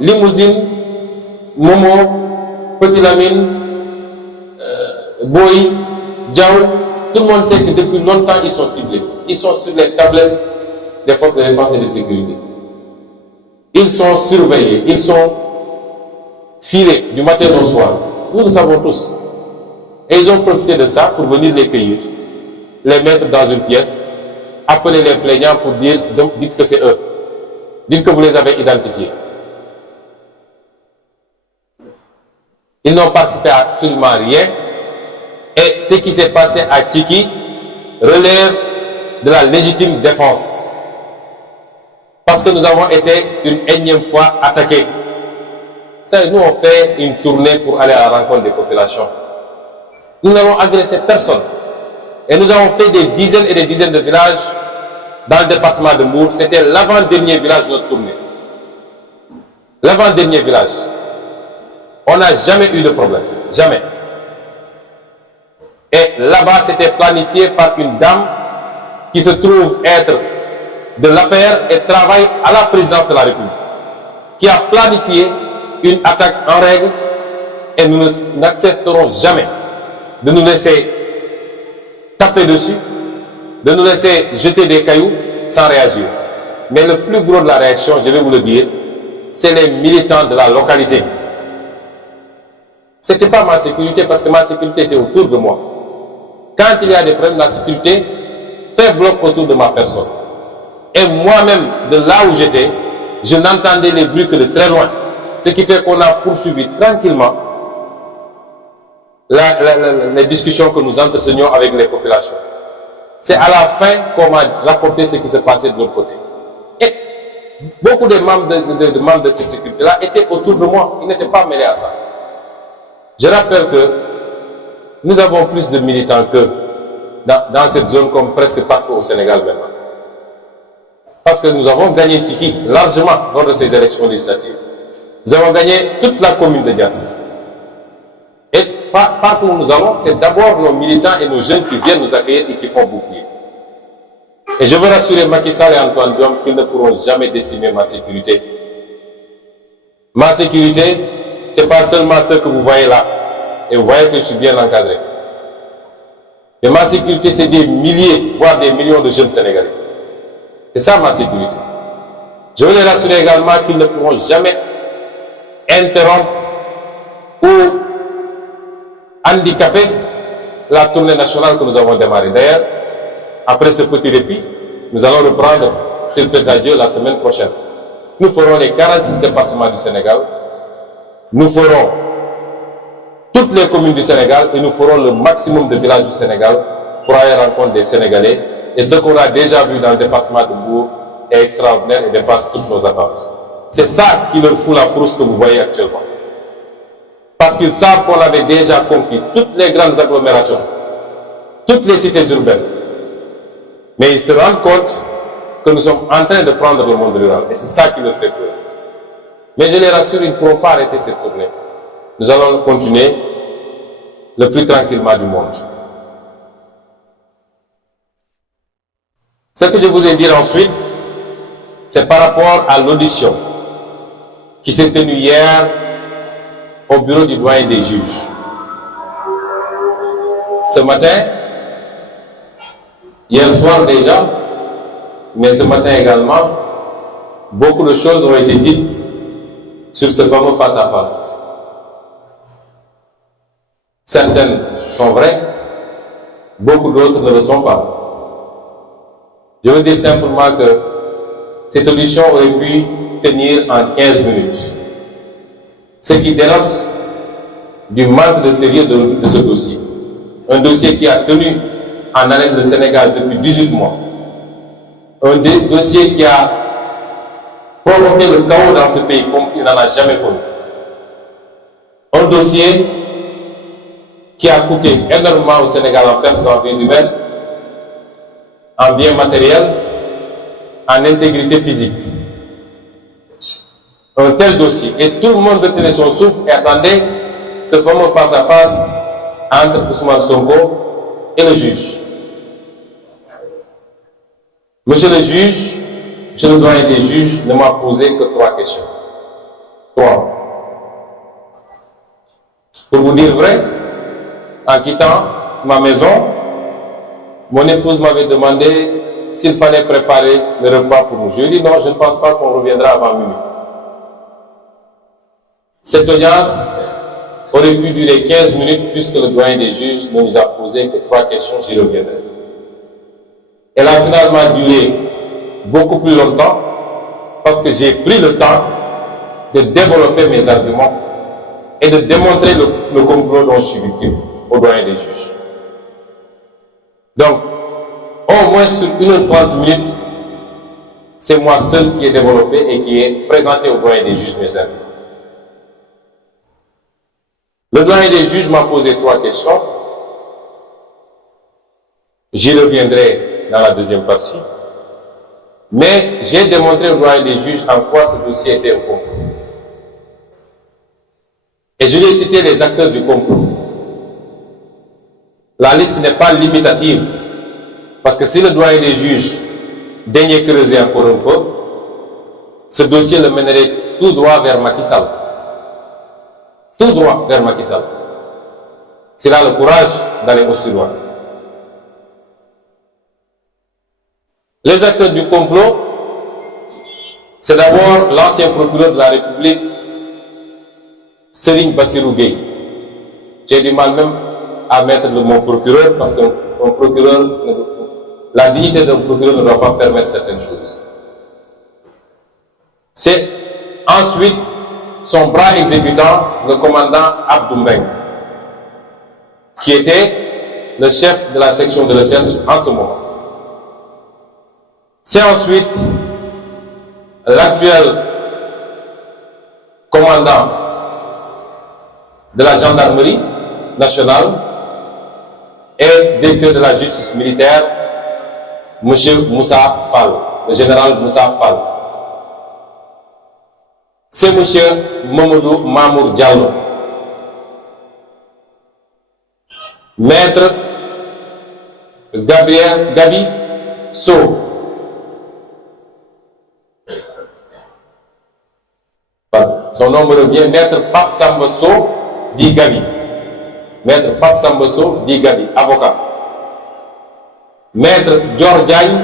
Limousine, Momo, Petit Lamine, Boy, Diaw, tout le monde sait que depuis longtemps ils sont ciblés. Ils sont sur les tablettes des forces de défense et de sécurité. Ils sont surveillés, ils sont filés du matin au soir. Nous le savons tous. Et ils ont profité de ça pour venir les cueillir, les mettre dans une pièce, appeler les plaignants pour dire, dites que c'est eux. Dites que vous les avez identifiés. Ils n'ont participé à absolument rien. Et ce qui s'est passé à Kiki relève de la légitime défense. Parce que nous avons été une énième fois attaqués. Ça, nous on fait une tournée pour aller à la rencontre des populations. Nous n'avons agressé personne. Et nous avons fait des dizaines et des dizaines de villages dans le département de Mbour. C'était l'avant-dernier village de notre tournée. L'avant-dernier village. On n'a jamais eu de problème. Jamais. Et là-bas, c'était planifié par une dame qui se trouve être de l'APR et travaille à la présidence de la République, qui a planifié une attaque en règle, et nous n'accepterons jamais de nous laisser taper dessus, de nous laisser jeter des cailloux sans réagir. Mais le plus gros de la réaction, je vais vous le dire, c'est les militants de la localité. Ce n'était pas ma sécurité, parce que ma sécurité était autour de moi. Quand il y a des problèmes, la sécurité fait bloc autour de ma personne. Et moi-même, de là où j'étais, je n'entendais les bruits que de très loin. Ce qui fait qu'on a poursuivi tranquillement les discussions que nous entretenions avec les populations. C'est à la fin qu'on m'a rapporté ce qui se passait de l'autre côté. Et beaucoup de membres de cette sécurité-là étaient autour de moi. Ils n'étaient pas mêlés à ça. Je rappelle que nous avons plus de militants que dans cette zone, comme presque partout au Sénégal maintenant. Parce que nous avons gagné Tiki largement lors de ces élections législatives. Nous avons gagné toute la commune de Dias. Et partout où nous allons, c'est d'abord nos militants et nos jeunes qui viennent nous accueillir et qui font bouclier. Et je veux rassurer Macky Sall et Antoine Diome qu'ils ne pourront jamais décimer ma sécurité. Ma sécurité, ce n'est pas seulement ce que vous voyez là. Et vous voyez que je suis bien encadré. Mais ma sécurité, c'est des milliers, voire des millions de jeunes Sénégalais. C'est ça ma sécurité. Je veux les rassurer également qu'ils ne pourront jamais interrompre ou handicaper la tournée nationale que nous avons démarrée. D'ailleurs, après ce petit répit, nous allons reprendre, s'il plaît à Dieu, la semaine prochaine. Nous ferons les 46 départements du Sénégal. Nous ferons toutes les communes du Sénégal et nous ferons le maximum de villages du Sénégal pour aller rencontrer des Sénégalais. Et ce qu'on a déjà vu dans le département de Mbour est extraordinaire et dépasse toutes nos attentes. C'est ça qui leur fout la frousse que vous voyez actuellement. Parce qu'ils savent qu'on avait déjà conquis toutes les grandes agglomérations, toutes les cités urbaines. Mais ils se rendent compte que nous sommes en train de prendre le monde rural. Et c'est ça qui leur fait peur. Mais je les rassure, ils ne pourront pas arrêter cette tournée. Nous allons continuer le plus tranquillement du monde. Ce que je voulais dire ensuite, c'est par rapport à l'audition qui s'est tenue hier au bureau du doyen des juges. Ce matin, hier soir déjà, mais ce matin également, beaucoup de choses ont été dites sur ce fameux face-à-face. Certaines sont vraies, beaucoup d'autres ne le sont pas. Je veux dire simplement que cette audition aurait pu tenir en 15 minutes. Ce qui dénote du manque de sérieux de ce dossier. Un dossier qui a tenu en haleine le Sénégal depuis 18 mois. Un dossier qui a provoqué le chaos dans ce pays comme il n'en a jamais connu. Un dossier qui a coûté énormément au Sénégal en pertes en vies humaines, en biens matériels, en intégrité physique. Un tel dossier. Et tout le monde retenait son souffle et attendait ce fameux face-à-face entre Ousmane Sonko et le juge. Monsieur le juge, monsieur le doyen des juges ne m'a posé que 3 questions. 3. Pour vous dire vrai, en quittant ma maison, mon épouse m'avait demandé s'il fallait préparer le repas pour nous. Je lui ai dit non, je ne pense pas qu'on reviendra avant minuit. Cette audience aurait pu durer 15 minutes puisque le doyen des juges ne nous a posé que 3 questions, j'y reviendrai. Elle a finalement duré beaucoup plus longtemps parce que j'ai pris le temps de développer mes arguments et de démontrer le complot dont je suis victime au doyen des juges. Donc, au moins sur 1h30 minutes, c'est moi seul qui ai développé et qui ai présenté au doyen des juges mes arguments. Le doyen des juges m'a posé 3 questions. J'y reviendrai dans la deuxième partie. Mais j'ai démontré au doyen des juges en quoi ce dossier était un complot. Et je lui ai cité les acteurs du complot. La liste n'est pas limitative. Parce que si le doyen des juges daignait creuser encore un peu, ce dossier le mènerait tout droit vers Macky Sall. Tout droit vers Macky Sall. S'il a le courage d'aller aussi loin. Les acteurs du complot, c'est d'abord l'ancien procureur de la République, Serigne Bassirou Gueye. J'ai du mal même à mettre le mot procureur parce qu'un procureur, la dignité d'un procureur ne doit pas permettre certaines choses. C'est ensuite son bras exécutant, le commandant Abdou Mbengue, qui était le chef de la section de recherche en ce moment. C'est ensuite l'actuel commandant de la gendarmerie nationale et directeur de la justice militaire, M. Moussa Fall, le général Moussa Fall. C'est M. Mamadou Mamour Diallo, maître Gabi Sow, son nom me revient, maître Pape Samba Sow dit Gabi, maître Pape Samba Sow dit Gabi, avocat. Maître Dior Diagne,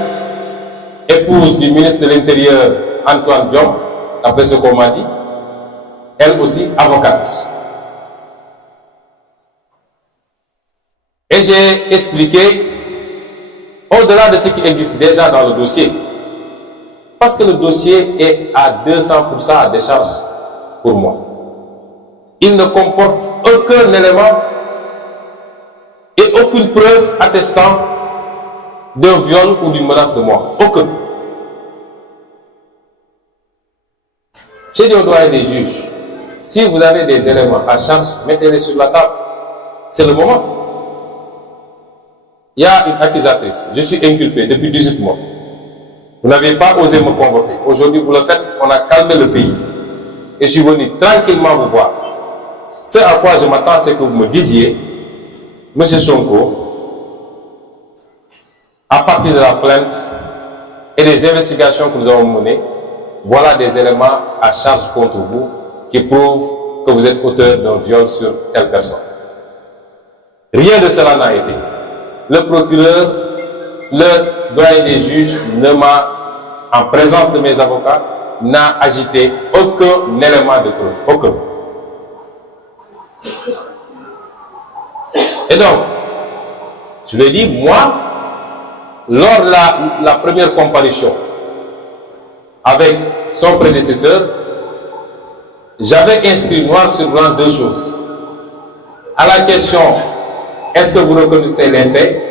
épouse du ministre de l'Intérieur Antoine Diom, après ce qu'on m'a dit, elle aussi avocate. Et j'ai expliqué, au-delà de ce qui existe déjà dans le dossier, parce que le dossier est à 200% à décharge pour moi. Il ne comporte aucun élément et aucune preuve attestant d'un viol ou d'une menace de mort. Aucun. J'ai dit au doyen des juges, si vous avez des éléments à charge, mettez-les sur la table. C'est le moment. Il y a une accusatrice. Je suis inculpé depuis 18 mois. Vous n'avez pas osé me convoquer. Aujourd'hui, vous le faites. On a calmé le pays. Et je suis venu tranquillement vous voir. Ce à quoi je m'attends, c'est que vous me disiez, M. Sonko, à partir de la plainte et des investigations que nous avons menées, voilà des éléments à charge contre vous qui prouvent que vous êtes auteur d'un viol sur telle personne. Rien de cela n'a été. Le procureur, le doyen des juges ne m'a, en présence de mes avocats, n'a agité aucun élément de preuve. Aucun. Et donc, je lui ai dit, moi, lors de la première comparution, avec son prédécesseur, j'avais inscrit noir sur blanc deux choses. À la question « Est-ce que vous reconnaissez les faits ?»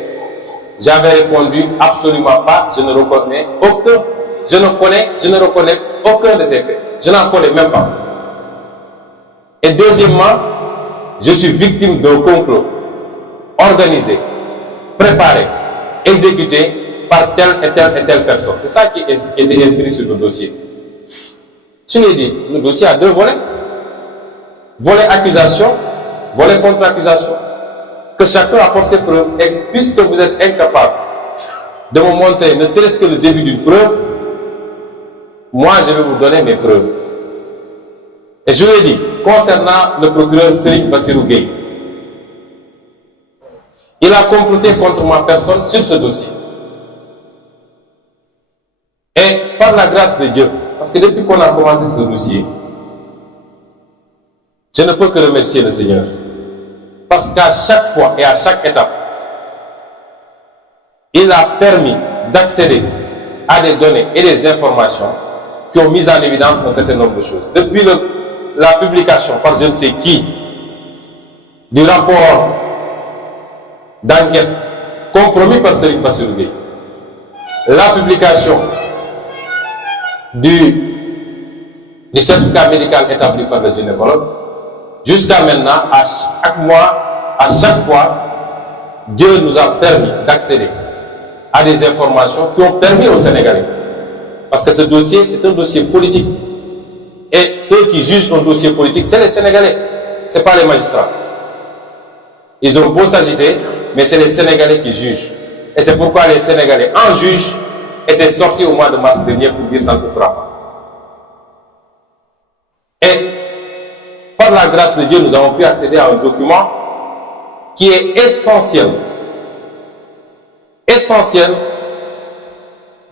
j'avais répondu « Absolument pas, je ne reconnais aucun de ces faits. Je n'en connais même pas. » Et deuxièmement, je suis victime d'un complot organisé, préparé, exécuté par telle et telle personne. C'est ça qui était inscrit sur le dossier. Je l'ai dit, le dossier a deux volets. Volet accusation, volet contre-accusation. Que chacun apporte ses preuves. Et puisque vous êtes incapable de me montrer ne serait-ce que le début d'une preuve, moi je vais vous donner mes preuves. Et je l'ai dit, concernant le procureur Serigne Bassirou Gueye, il a comploté contre ma personne sur ce dossier. Et par la grâce de Dieu, parce que depuis qu'on a commencé ce dossier, je ne peux que remercier le Seigneur. Parce qu'à chaque fois et à chaque étape, il a permis d'accéder à des données et des informations qui ont mis en évidence un certain nombre de choses. Depuis la publication par je ne sais qui du rapport d'enquête compromis par Serigne Bassirou Gueye, la publication du certificat médical établi par le gynécologue, jusqu'à maintenant, à chaque mois, à chaque fois, Dieu nous a permis d'accéder à des informations qui ont permis aux Sénégalais. Parce que ce dossier, c'est un dossier politique. Et ceux qui jugent un dossier politique, c'est les Sénégalais. Ce n'est pas les magistrats. Ils ont beau s'agiter, mais c'est les Sénégalais qui jugent. Et c'est pourquoi les Sénégalais, en juge, étaient sortis au mois de mars dernier pour dire ça ne se fera pas. Et par la grâce de Dieu, nous avons pu accéder à un document qui est essentiel. Essentiel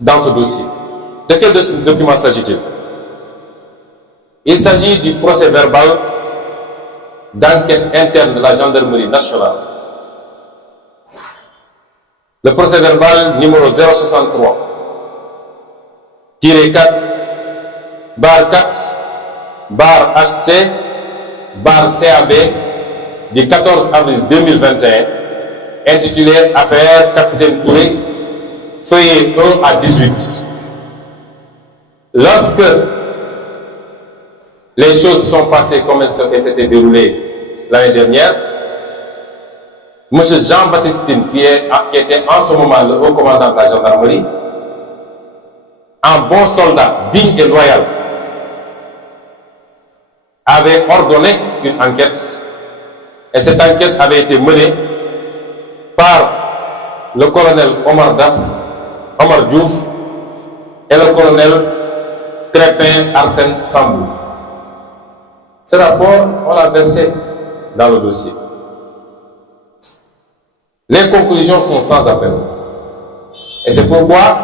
dans ce dossier. De quel document s'agit-il? Il s'agit du procès verbal d'enquête interne de la gendarmerie nationale. Le procès verbal numéro 063 4 HC CAB du 14 avril 2021 intitulé Affaire Capitaine Touré, feuillet 1 à 18. Lorsque les choses se sont passées comme elles s'étaient déroulées l'année dernière, M. Jean-Baptiste, qui était en ce moment le haut commandant de la gendarmerie, un bon soldat digne et loyal, avait ordonné une enquête, et cette enquête avait été menée par le colonel Omar Diouf et le colonel Crépin Arsène Sambou. Ce rapport, on l'a versé dans le dossier. Les conclusions sont sans appel. Et c'est pourquoi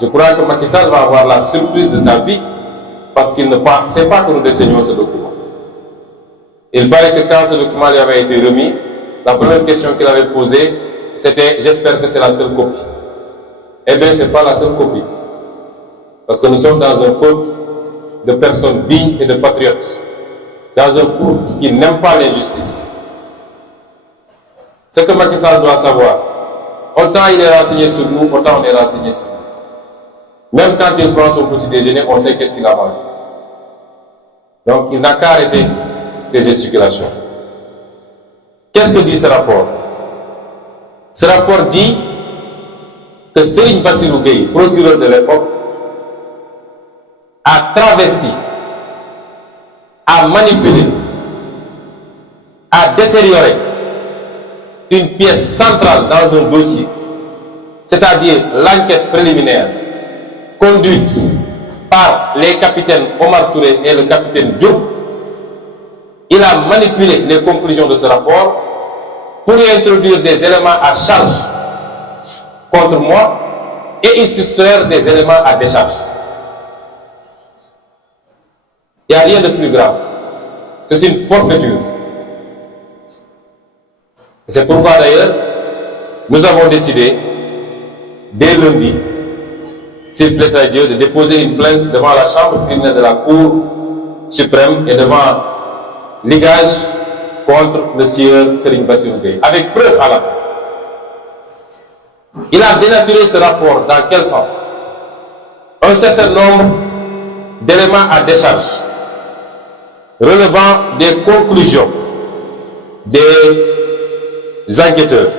je crois que Macky Sall va avoir la surprise de sa vie, parce qu'il ne sait pas que nous détenions ce document. Il paraît que quand ce document lui avait été remis, la première question qu'il avait posée, c'était « J'espère que c'est la seule copie ». Eh bien, ce n'est pas la seule copie. Parce que nous sommes dans un peuple de personnes dignes et de patriotes. Dans un peuple qui n'aime pas l'injustice. Ce que Macky Sall doit savoir, autant il est renseigné sur nous, autant on est renseigné sur nous. Même quand il prend son petit déjeuner, on sait qu'est-ce qu'il a mangé. Donc il n'a qu'à arrêter ces gesticulations. Qu'est-ce que dit ce rapport? Ce rapport dit que Serigne Bassirou Gueye, procureur de l'époque, a travesti, a manipulé, a détérioré une pièce centrale dans un dossier, c'est-à-dire l'enquête préliminaire conduite par les capitaines Omar Touré et le capitaine Diop. Il a manipulé les conclusions de ce rapport pour y introduire des éléments à charge contre moi et y soustraire des éléments à décharge. Il n'y a rien de plus grave. C'est une forfaiture. C'est pourquoi d'ailleurs, nous avons décidé, dès lundi, s'il plaît à Dieu, de déposer une plainte devant la chambre criminelle de la Cour suprême et devant l'IGAJ contre le sieur Serigne Bassirou Gueye, avec preuve à la main. Il a dénaturé ce rapport dans quel sens? Un certain nombre d'éléments à décharge relevant des conclusions des enquêteurs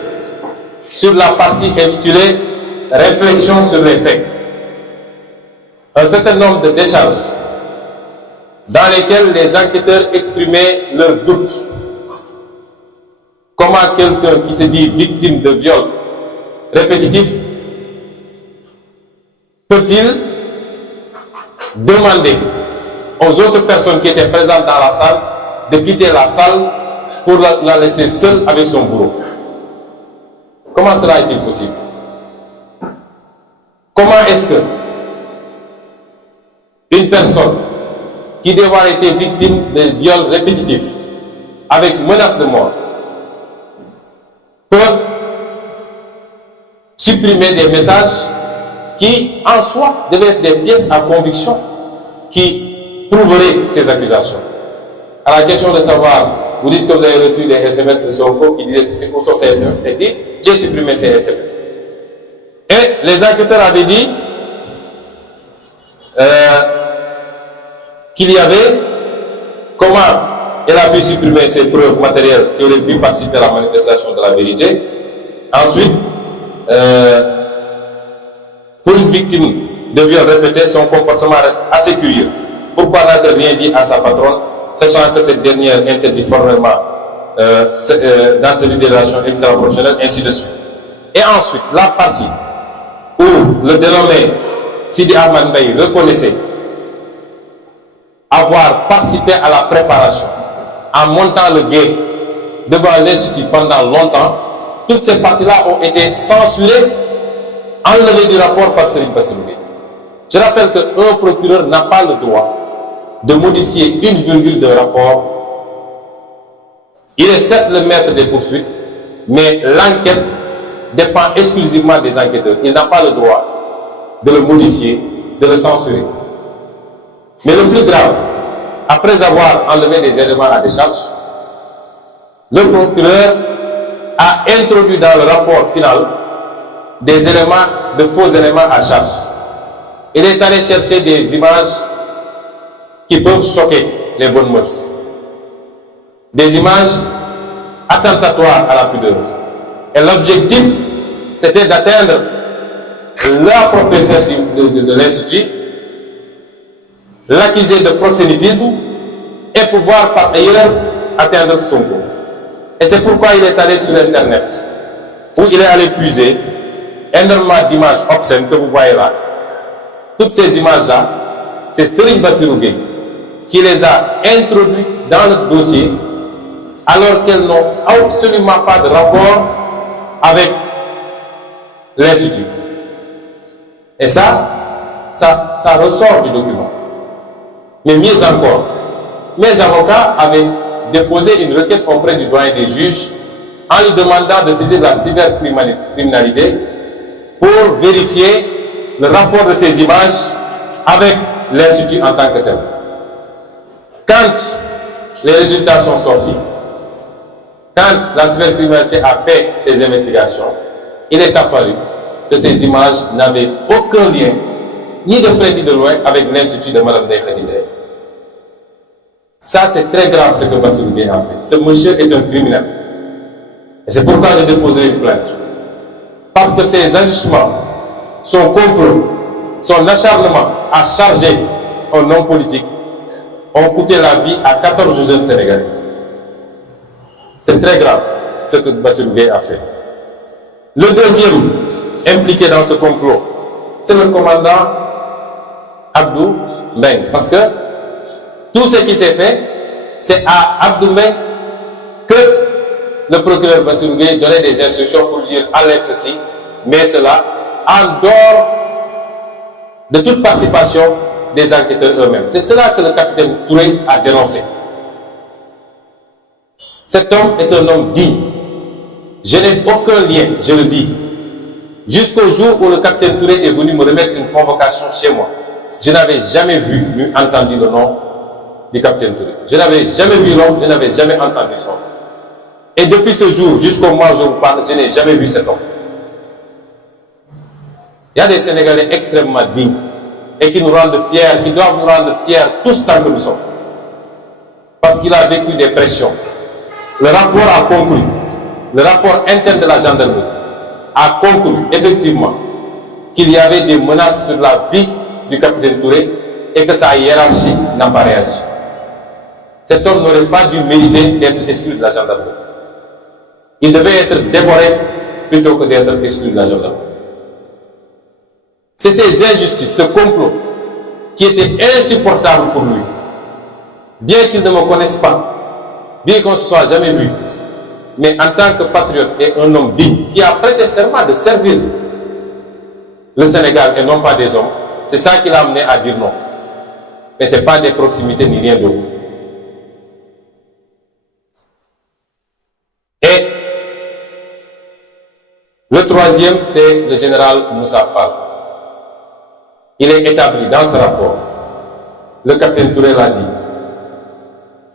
sur la partie intitulée « Réflexion sur les faits ». Un certain nombre de décharges dans lesquelles les enquêteurs exprimaient leurs doutes. Comment quelqu'un qui se dit victime de viol répétitif peut-il demander aux autres personnes qui étaient présentes dans la salle de quitter la salle pour la laisser seule avec son bourreau? Comment cela est-il possible? Comment est-ce que une personne qui devait avoir été victime d'un viol répétitif avec menace de mort peut supprimer des messages qui, en soi, devaient être des pièces à conviction qui prouveraient ces accusations? À la question de savoir, vous dites que vous avez reçu des SMS de Sonko qui disaient où sont ces SMS, et dit, j'ai supprimé ces SMS. Et les enquêteurs avaient dit qu'il y avait comment elle a pu supprimer ces preuves matérielles qui auraient pu participer à la manifestation de la vérité. Ensuite, pour une victime de viol répété, son comportement reste assez curieux. Pourquoi n'a-t-elle rien dit à sa patronne, sachant que cette dernière interdit formellement d'entretenir des relations extra-professionnelles, ainsi de suite. Et ensuite, la partie où le dénommé Sidi Ahmad Mbaye reconnaissait avoir participé à la préparation en montant le guet devant l'Institut pendant longtemps, toutes ces parties-là ont été censurées, enlevées du rapport par Serigne Bassirou Gueye. Je rappelle qu'un procureur n'a pas le droit de modifier une virgule d'un rapport. Il est certes le maître des poursuites, mais l'enquête dépend exclusivement des enquêteurs. Il n'a pas le droit de le modifier, de le censurer. Mais le plus grave, après avoir enlevé des éléments à décharge, le procureur a introduit dans le rapport final des éléments, de faux éléments à charge. Il est allé chercher des images qui peuvent choquer les bonnes mœurs. Des images attentatoires à la pudeur. Et l'objectif, c'était d'atteindre la propriétaire de l'Institut, l'accuser de proxénétisme et pouvoir par ailleurs atteindre son goût. Et c'est pourquoi il est allé sur Internet, où il est allé puiser énormément d'images obscènes que vous voyez là. Toutes ces images-là, c'est Serigne Bassirou Gueye qui les a introduites dans le dossier alors qu'elles n'ont absolument pas de rapport avec l'Institut. Et ça ressort du document. Mais mieux encore, mes avocats avaient déposé une requête auprès du doyen des juges en lui demandant de saisir la cybercriminalité pour vérifier le rapport de ces images avec l'Institut en tant que tel. Quand les résultats sont sortis, quand la cybercriminalité a fait ses investigations, il est apparu que ces images n'avaient aucun lien, ni de près ni de loin, avec l'Institut de Mme Ndeye Khady Ndaye. Ça, c'est très grave ce que Bassirou Gueye a fait. Ce monsieur est un criminel. Et c'est pourquoi j'ai déposé une plainte. Parce que ses agissements, son complot, son acharnement à charger un homme politique ont coûté la vie à 14 jeunes Sénégalais. C'est très grave ce que Bassirou Gueye a fait. Le deuxième impliqué dans ce complot, c'est le commandant Abdou Mbengue. Parce que tout ce qui s'est fait, c'est à Abdou Mbengue que le procureur Bassirou Gueye donnait des instructions pour dire enlève ceci, mais cela en dehors de toute participation des enquêteurs eux-mêmes. C'est cela que le capitaine Touré a dénoncé. Cet homme est un homme digne. Je n'ai aucun lien, je le dis, Jusqu'au jour où le capitaine Touré est venu me remettre une convocation chez moi. Je n'avais jamais vu ni entendu le nom du capitaine Touré. Je n'avais jamais vu l'homme, je n'avais jamais entendu son nom. Et depuis ce jour, jusqu'au moment où je vous parle, je n'ai jamais vu cet homme. Il y a des Sénégalais extrêmement dignes et qui nous rendent fiers, qui doivent nous rendre fiers tous tant que nous sommes. Parce qu'il a vécu des pressions. Le rapport a conclu, le rapport interne de la gendarmerie a conclu effectivement qu'il y avait des menaces sur la vie du capitaine Touré et que sa hiérarchie n'a pas réagi. Cet homme n'aurait pas dû mériter d'être exclu de la gendarmerie. Il devait être dévoré plutôt que d'être exclu de la gendarmerie. C'est ces injustices, ce complot, qui était insupportable pour lui. Bien qu'il ne me connaisse pas, bien qu'on ne se soit jamais vu, mais en tant que patriote et un homme digne, qui a prêté serment de servir le Sénégal et non pas des hommes, c'est ça qui l'a amené à dire non. Mais ce n'est pas des proximités ni rien d'autre. Et le troisième, c'est le général Moussa Fall. Il est établi dans ce rapport. Le capitaine Touré l'a dit.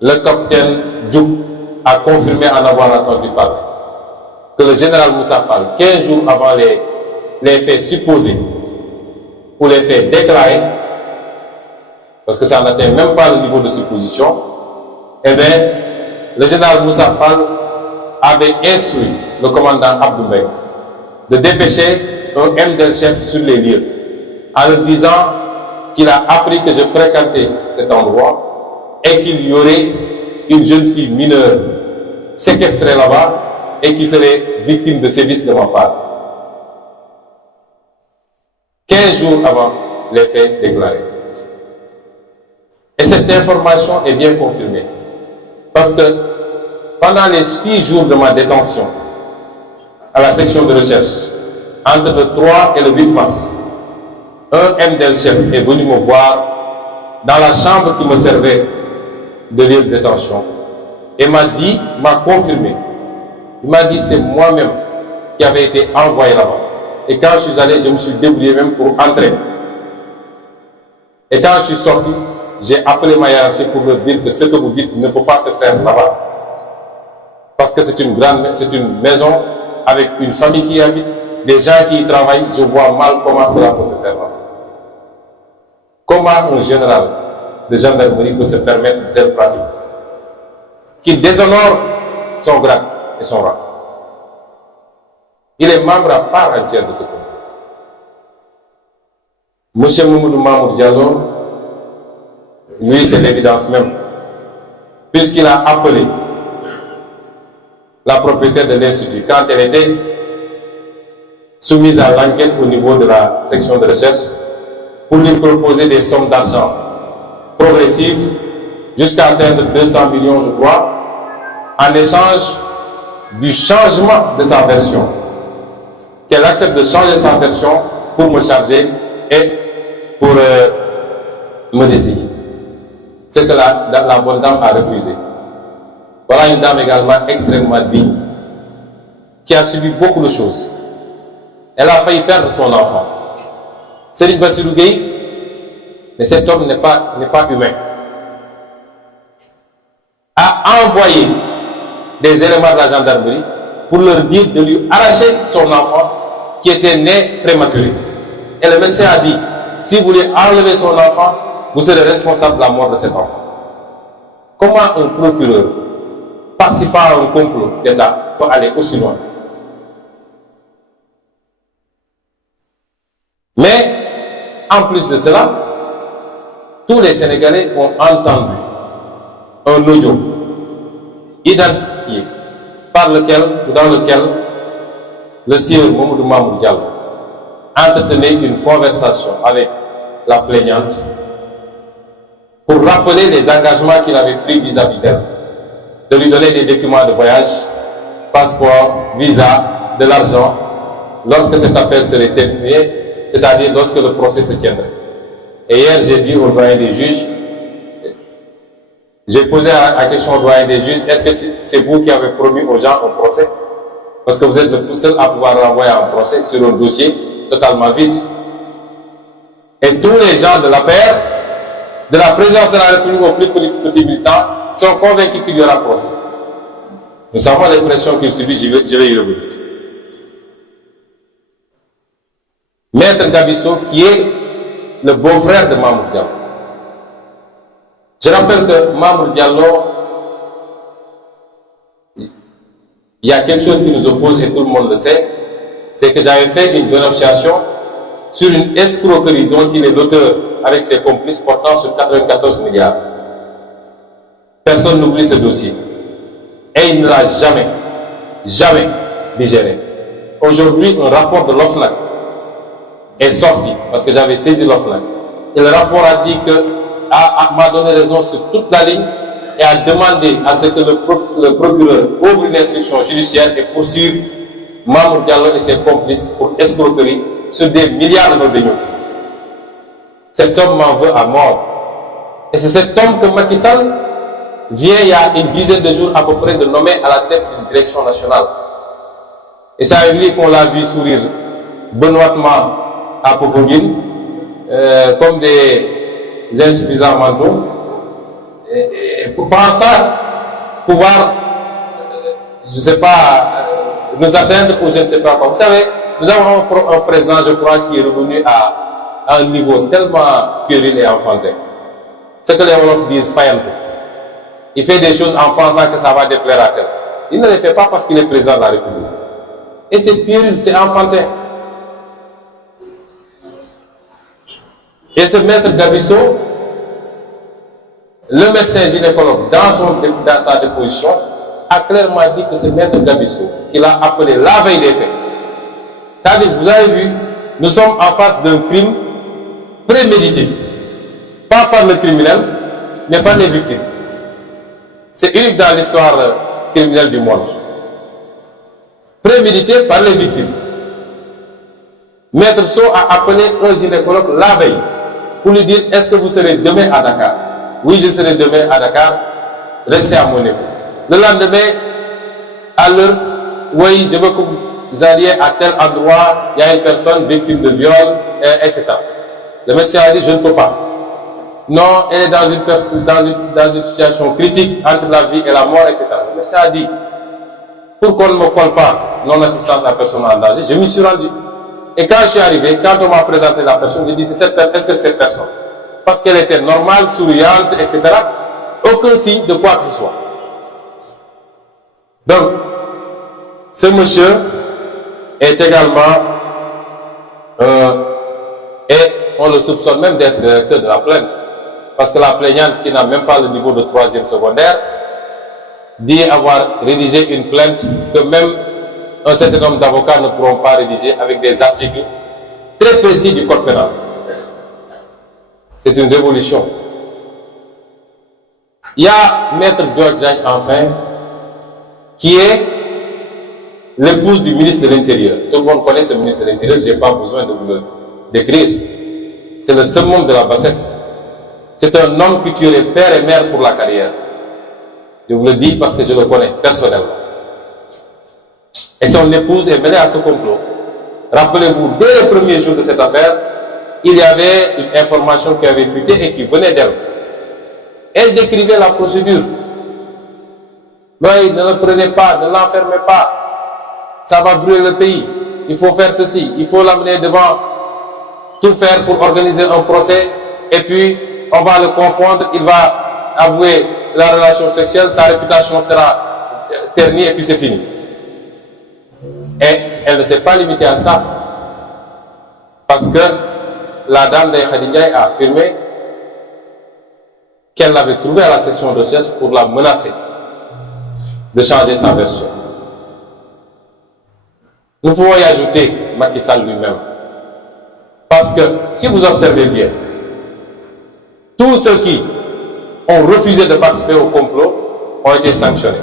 Le capitaine Diouk a confirmé en avoir entendu parler que le général Moussa Fall, 15 jours avant les faits supposés ou les faits déclarés, parce que ça n'atteint même pas le niveau de supposition, eh bien, le général Moussa Fall avait instruit le commandant Abdou Mbaye de dépêcher un MDL-chef sur les lieux, en lui disant qu'il a appris que je fréquentais cet endroit et qu'il y aurait une jeune fille mineure séquestrée là-bas et qui serait victime de sévices de ma part. 15 jours avant les faits déclarés. Et cette information est bien confirmée. Parce que pendant les 6 jours de ma détention à la section de recherche, entre le 3 et le 8 mars, un MDL-chef est venu me voir dans la chambre qui me servait de lieu de détention et m'a confirmé. Il m'a dit c'est moi-même qui avait été envoyé là-bas. Et quand je suis allé, je me suis débrouillé même pour entrer. Et quand je suis sorti, j'ai appelé ma hiérarchie pour leur dire que ce que vous dites ne peut pas se faire là-bas. Parce que c'est une maison avec une famille qui y habite, des gens qui y travaillent. Je vois mal comment cela peut se faire là-bas. Comment un général de gendarmerie peut se permettre de telles pratiques qui déshonore son grade et son rang? Il est membre à part entière de ce complot. Monsieur Mamadou Mamour Diallo, lui, c'est l'évidence même, puisqu'il a appelé la propriétaire de l'Institut quand elle était soumise à l'enquête au niveau de la section de recherche pour lui proposer des sommes d'argent progressives jusqu'à atteindre 200 millions, je crois, en échange du changement de sa version. Qu'elle accepte de changer sa version pour me charger et pour me désigner. C'est que la bonne dame a refusé. Voilà une dame également extrêmement digne, qui a subi beaucoup de choses. Elle a failli perdre son enfant. Serigne Bassirou Gueye, mais cet homme n'est pas humain, a envoyé des éléments de la gendarmerie pour leur dire de lui arracher son enfant qui était né prématuré. Et le médecin a dit, si vous voulez enlever son enfant, vous serez responsable de la mort de cet enfant. Comment un procureur, participant à un complot d'État, peut aller aussi loin? Mais, en plus de cela, tous les Sénégalais ont entendu un audio identifié dans lequel le sieur Mamadou Mamour Diallo entretenait une conversation avec la plaignante pour rappeler les engagements qu'il avait pris vis-à-vis d'elle, de lui donner des documents de voyage, passeport, visa, de l'argent, lorsque cette affaire serait terminée, c'est-à-dire lorsque le procès se tiendrait. Et hier, j'ai dit au doyen des juges, j'ai posé la question au doyen des juges, est-ce que c'est vous qui avez promis aux gens un procès? Parce que vous êtes le seul à pouvoir renvoyer un procès sur un dossier totalement vide. Et tous les gens de la paire, de la présidence de la République au plus petit militant, sont convaincus qu'il y aura procès. Nous savons les pressions qu'il subit, je vais y revenir. Maître Gabisso, qui est le beau-frère de Mamour Diallo. Je rappelle que Mamour Diallo, il y a quelque chose qui nous oppose et tout le monde le sait, c'est que j'avais fait une dénonciation sur une escroquerie dont il est l'auteur avec ses complices portant sur 94 milliards. Personne n'oublie ce dossier. Et il ne l'a jamais digéré. Aujourd'hui, un rapport de l'OFNAC est sorti, parce que j'avais saisi l'OFNAC. Et le rapport a dit que, m'a donné raison sur toute la ligne et a demandé à ce que le procureur ouvre une instruction judiciaire et poursuive Mamour Diallo et ses complices pour escroquerie sur des milliards de deniers. Cet homme m'en veut à mort. Et c'est cet homme que Macky Sall vient il y a une dizaine de jours à peu près de nommer à la tête d'une direction nationale. Et c'est avec lui qu'on l'a vu sourire benoîtement à Popenguine, comme des insuffisants mentaux, et pour pensant pouvoir, je ne sais pas, nous atteindre ou je ne sais pas quoi. Vous savez, nous avons un président, je crois, qui est revenu à un niveau tellement puéril et enfantin. Ce que les Wolofs disent, faillanté. Il fait des choses en pensant que ça va déplaire à tel. Il ne les fait pas parce qu'il est président de la République. Et c'est puéril, c'est enfantin. Et ce maître Gabisso, le médecin gynécologue, dans sa déposition, a clairement dit que c'est maître Gabisso qu'il a appelé la veille des faits. C'est-à-dire, vous avez vu, nous sommes en face d'un crime prémédité. Pas par le criminel, mais par les victimes. C'est unique dans l'histoire criminelle du monde. Prémédité par les victimes. Maître So a appelé un gynécologue la veille pour lui dire: est-ce que vous serez demain à Dakar? Oui, je serai demain à Dakar. Restez à Monaco. Le lendemain, à l'heure, oui, je veux que vous alliez à tel endroit, il y a une personne victime de viol, etc. Le médecin a dit: je ne peux pas. Non, elle est dans une situation critique entre la vie et la mort, etc. Le médecin a dit: pour qu'on ne me colle pas non-assistance à personne en danger, je m'y suis rendu. Et quand je suis arrivé, quand on m'a présenté la personne, j'ai dit: est-ce que c'est cette personne? Parce qu'elle était normale, souriante, etc. Aucun signe de quoi que ce soit. Donc, ce monsieur est également, et on le soupçonne même d'être rédacteur de la plainte, parce que la plaignante, qui n'a même pas le niveau de 3e secondaire, dit avoir rédigé une plainte que même un certain nombre d'avocats ne pourront pas rédiger, avec des articles très précis du code pénal. C'est une révolution. Il y a Maître George Diagne, enfin, qui est l'épouse du ministre de l'Intérieur. Tout le monde connaît ce ministre de l'Intérieur, je n'ai pas besoin de vous le décrire. C'est le summum de la bassesse. C'est un homme qui tuerait père et mère pour la carrière. Je vous le dis parce que je le connais personnellement. Et son épouse est mêlée à ce complot. Rappelez-vous, dès les premiers jours de cette affaire, il y avait une information qui avait fuité et qui venait d'elle. Elle décrivait la procédure. Non, ne le prenez pas, ne l'enfermez pas. Ça va brûler le pays. Il faut faire ceci, il faut l'amener devant, tout faire pour organiser un procès, et puis on va le confondre, il va avouer la relation sexuelle, sa réputation sera ternie et puis c'est fini. Et elle ne s'est pas limitée à ça, parce que la dame de Khadija a affirmé qu'elle l'avait trouvé à la section de recherche pour la menacer de changer sa version. Nous pouvons y ajouter Macky Sall lui-même, parce que si vous observez bien, tous ceux qui ont refusé de participer au complot ont été sanctionnés.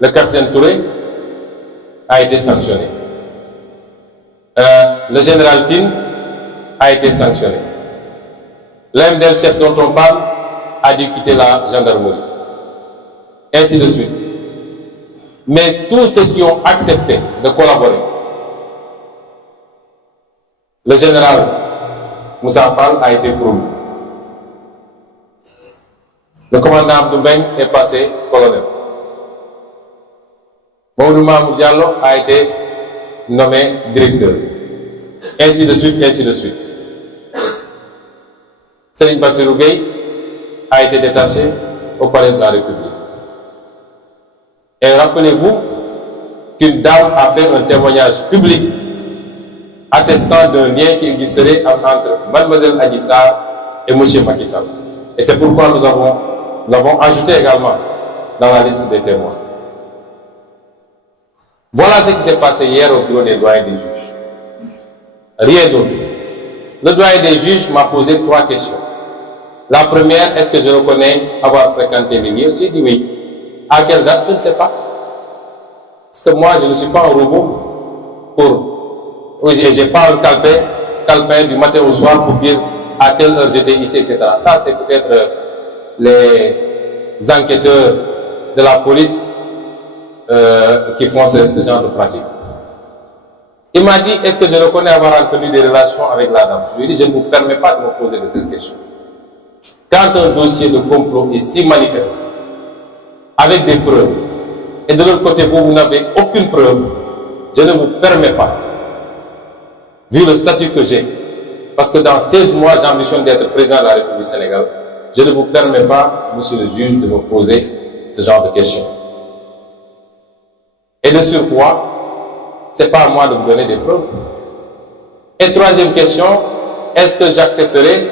Le capitaine Touré a été sanctionné. Le général Tine a été sanctionné. L'MDL chef dont on parle a dû quitter la gendarmerie. Ainsi de suite. Mais tous ceux qui ont accepté de collaborer, le général Moussa Fall a été promu. Le commandant Abdou Mbeng est passé colonel. Mamadou Mamour Diallo a été nommé directeur. Ainsi de suite, ainsi de suite. Serigne Bassirou Gueye a été détaché au palais de la République. Et rappelez-vous qu'une dame a fait un témoignage public attestant d'un lien qui existerait entre Mademoiselle Adji Sarr et M. Macky Sall. Et c'est pourquoi nous l'avons ajouté également dans la liste des témoins. Voilà ce qui s'est passé hier au bureau des doyens des juges. Rien d'autre. Le doyen des juges m'a posé 3 questions. La première, est-ce que je reconnais avoir fréquenté les lieux? J'ai dit oui. À quelle date? Je ne sais pas. Parce que moi, je ne suis pas un robot je n'ai pas un calepin du matin au soir pour dire à telle heure j'étais ici, etc. Ça, c'est peut-être les enquêteurs de la police qui font ce genre de pratique. Il m'a dit, est-ce que je reconnais avoir entretenu des relations avec la dame? Je lui ai dit, je ne vous permets pas de me poser de telles questions. Quand un dossier de complot est si manifeste, avec des preuves, et de l'autre côté, vous n'avez aucune preuve, je ne vous permets pas, vu le statut que j'ai, parce que dans 16 mois, j'ambitionne d'être président de la République du Sénégal, je ne vous permets pas, monsieur le juge, de me poser ce genre de questions. Et de surcroît, ce n'est pas à moi de vous donner des preuves. Et troisième question, est-ce que j'accepterai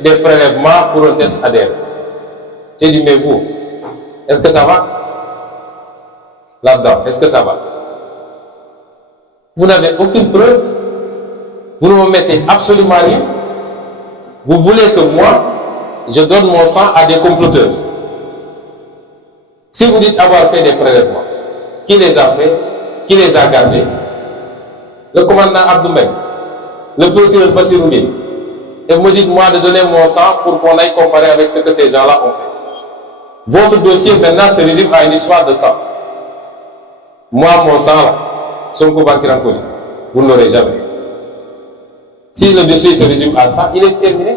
des prélèvements pour un test ADN? J'ai dit, mais vous, est-ce que ça va? Là-dedans, est-ce que ça va? Vous n'avez aucune preuve, vous ne me mettez absolument rien. Vous voulez que moi, je donne mon sang à des comploteurs. Si vous dites avoir fait des prélèvements, qui les a fait? Qui les a gardés? Le commandant Abdou Mbeng, le procureur Bassirou Gueye. Et vous me dites moi de donner mon sang pour qu'on aille comparer avec ce que ces gens-là ont fait. Votre dossier maintenant se résume à une histoire de sang. Moi, mon sang là, Sonko Bankirankoli, vous ne l'aurez jamais. Si le dossier se résume à ça, il est terminé.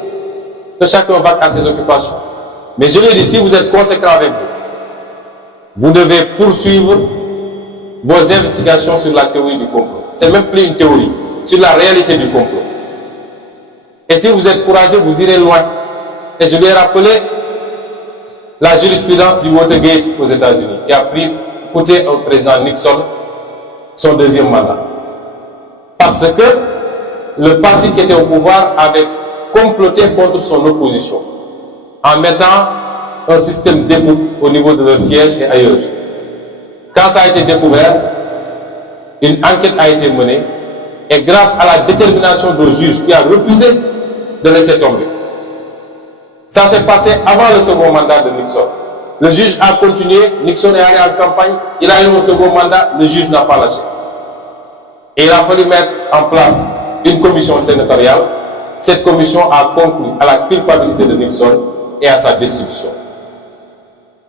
Que chacun va à ses occupations. Mais je lui ai dit, si vous êtes conséquent avec vous, vous devez poursuivre vos investigations sur la théorie du complot. C'est même plus une théorie, sur la réalité du complot. Et si vous êtes courageux, vous irez loin. Et je lui ai rappelé la jurisprudence du Watergate aux États-Unis, qui a coûté au président Nixon son 2e mandat. Parce que le parti qui était au pouvoir avait comploté contre son opposition, en mettant un système d'écoute au niveau de leur siège et ailleurs. Quand ça a été découvert, une enquête a été menée, et grâce à la détermination du juge qui a refusé de laisser tomber. Ça s'est passé avant le second mandat de Nixon. Le juge a continué, Nixon est allé en campagne, il a eu un second mandat, le juge n'a pas lâché. Et il a fallu mettre en place une commission sénatoriale. Cette commission a conclu à la culpabilité de Nixon et à sa destitution.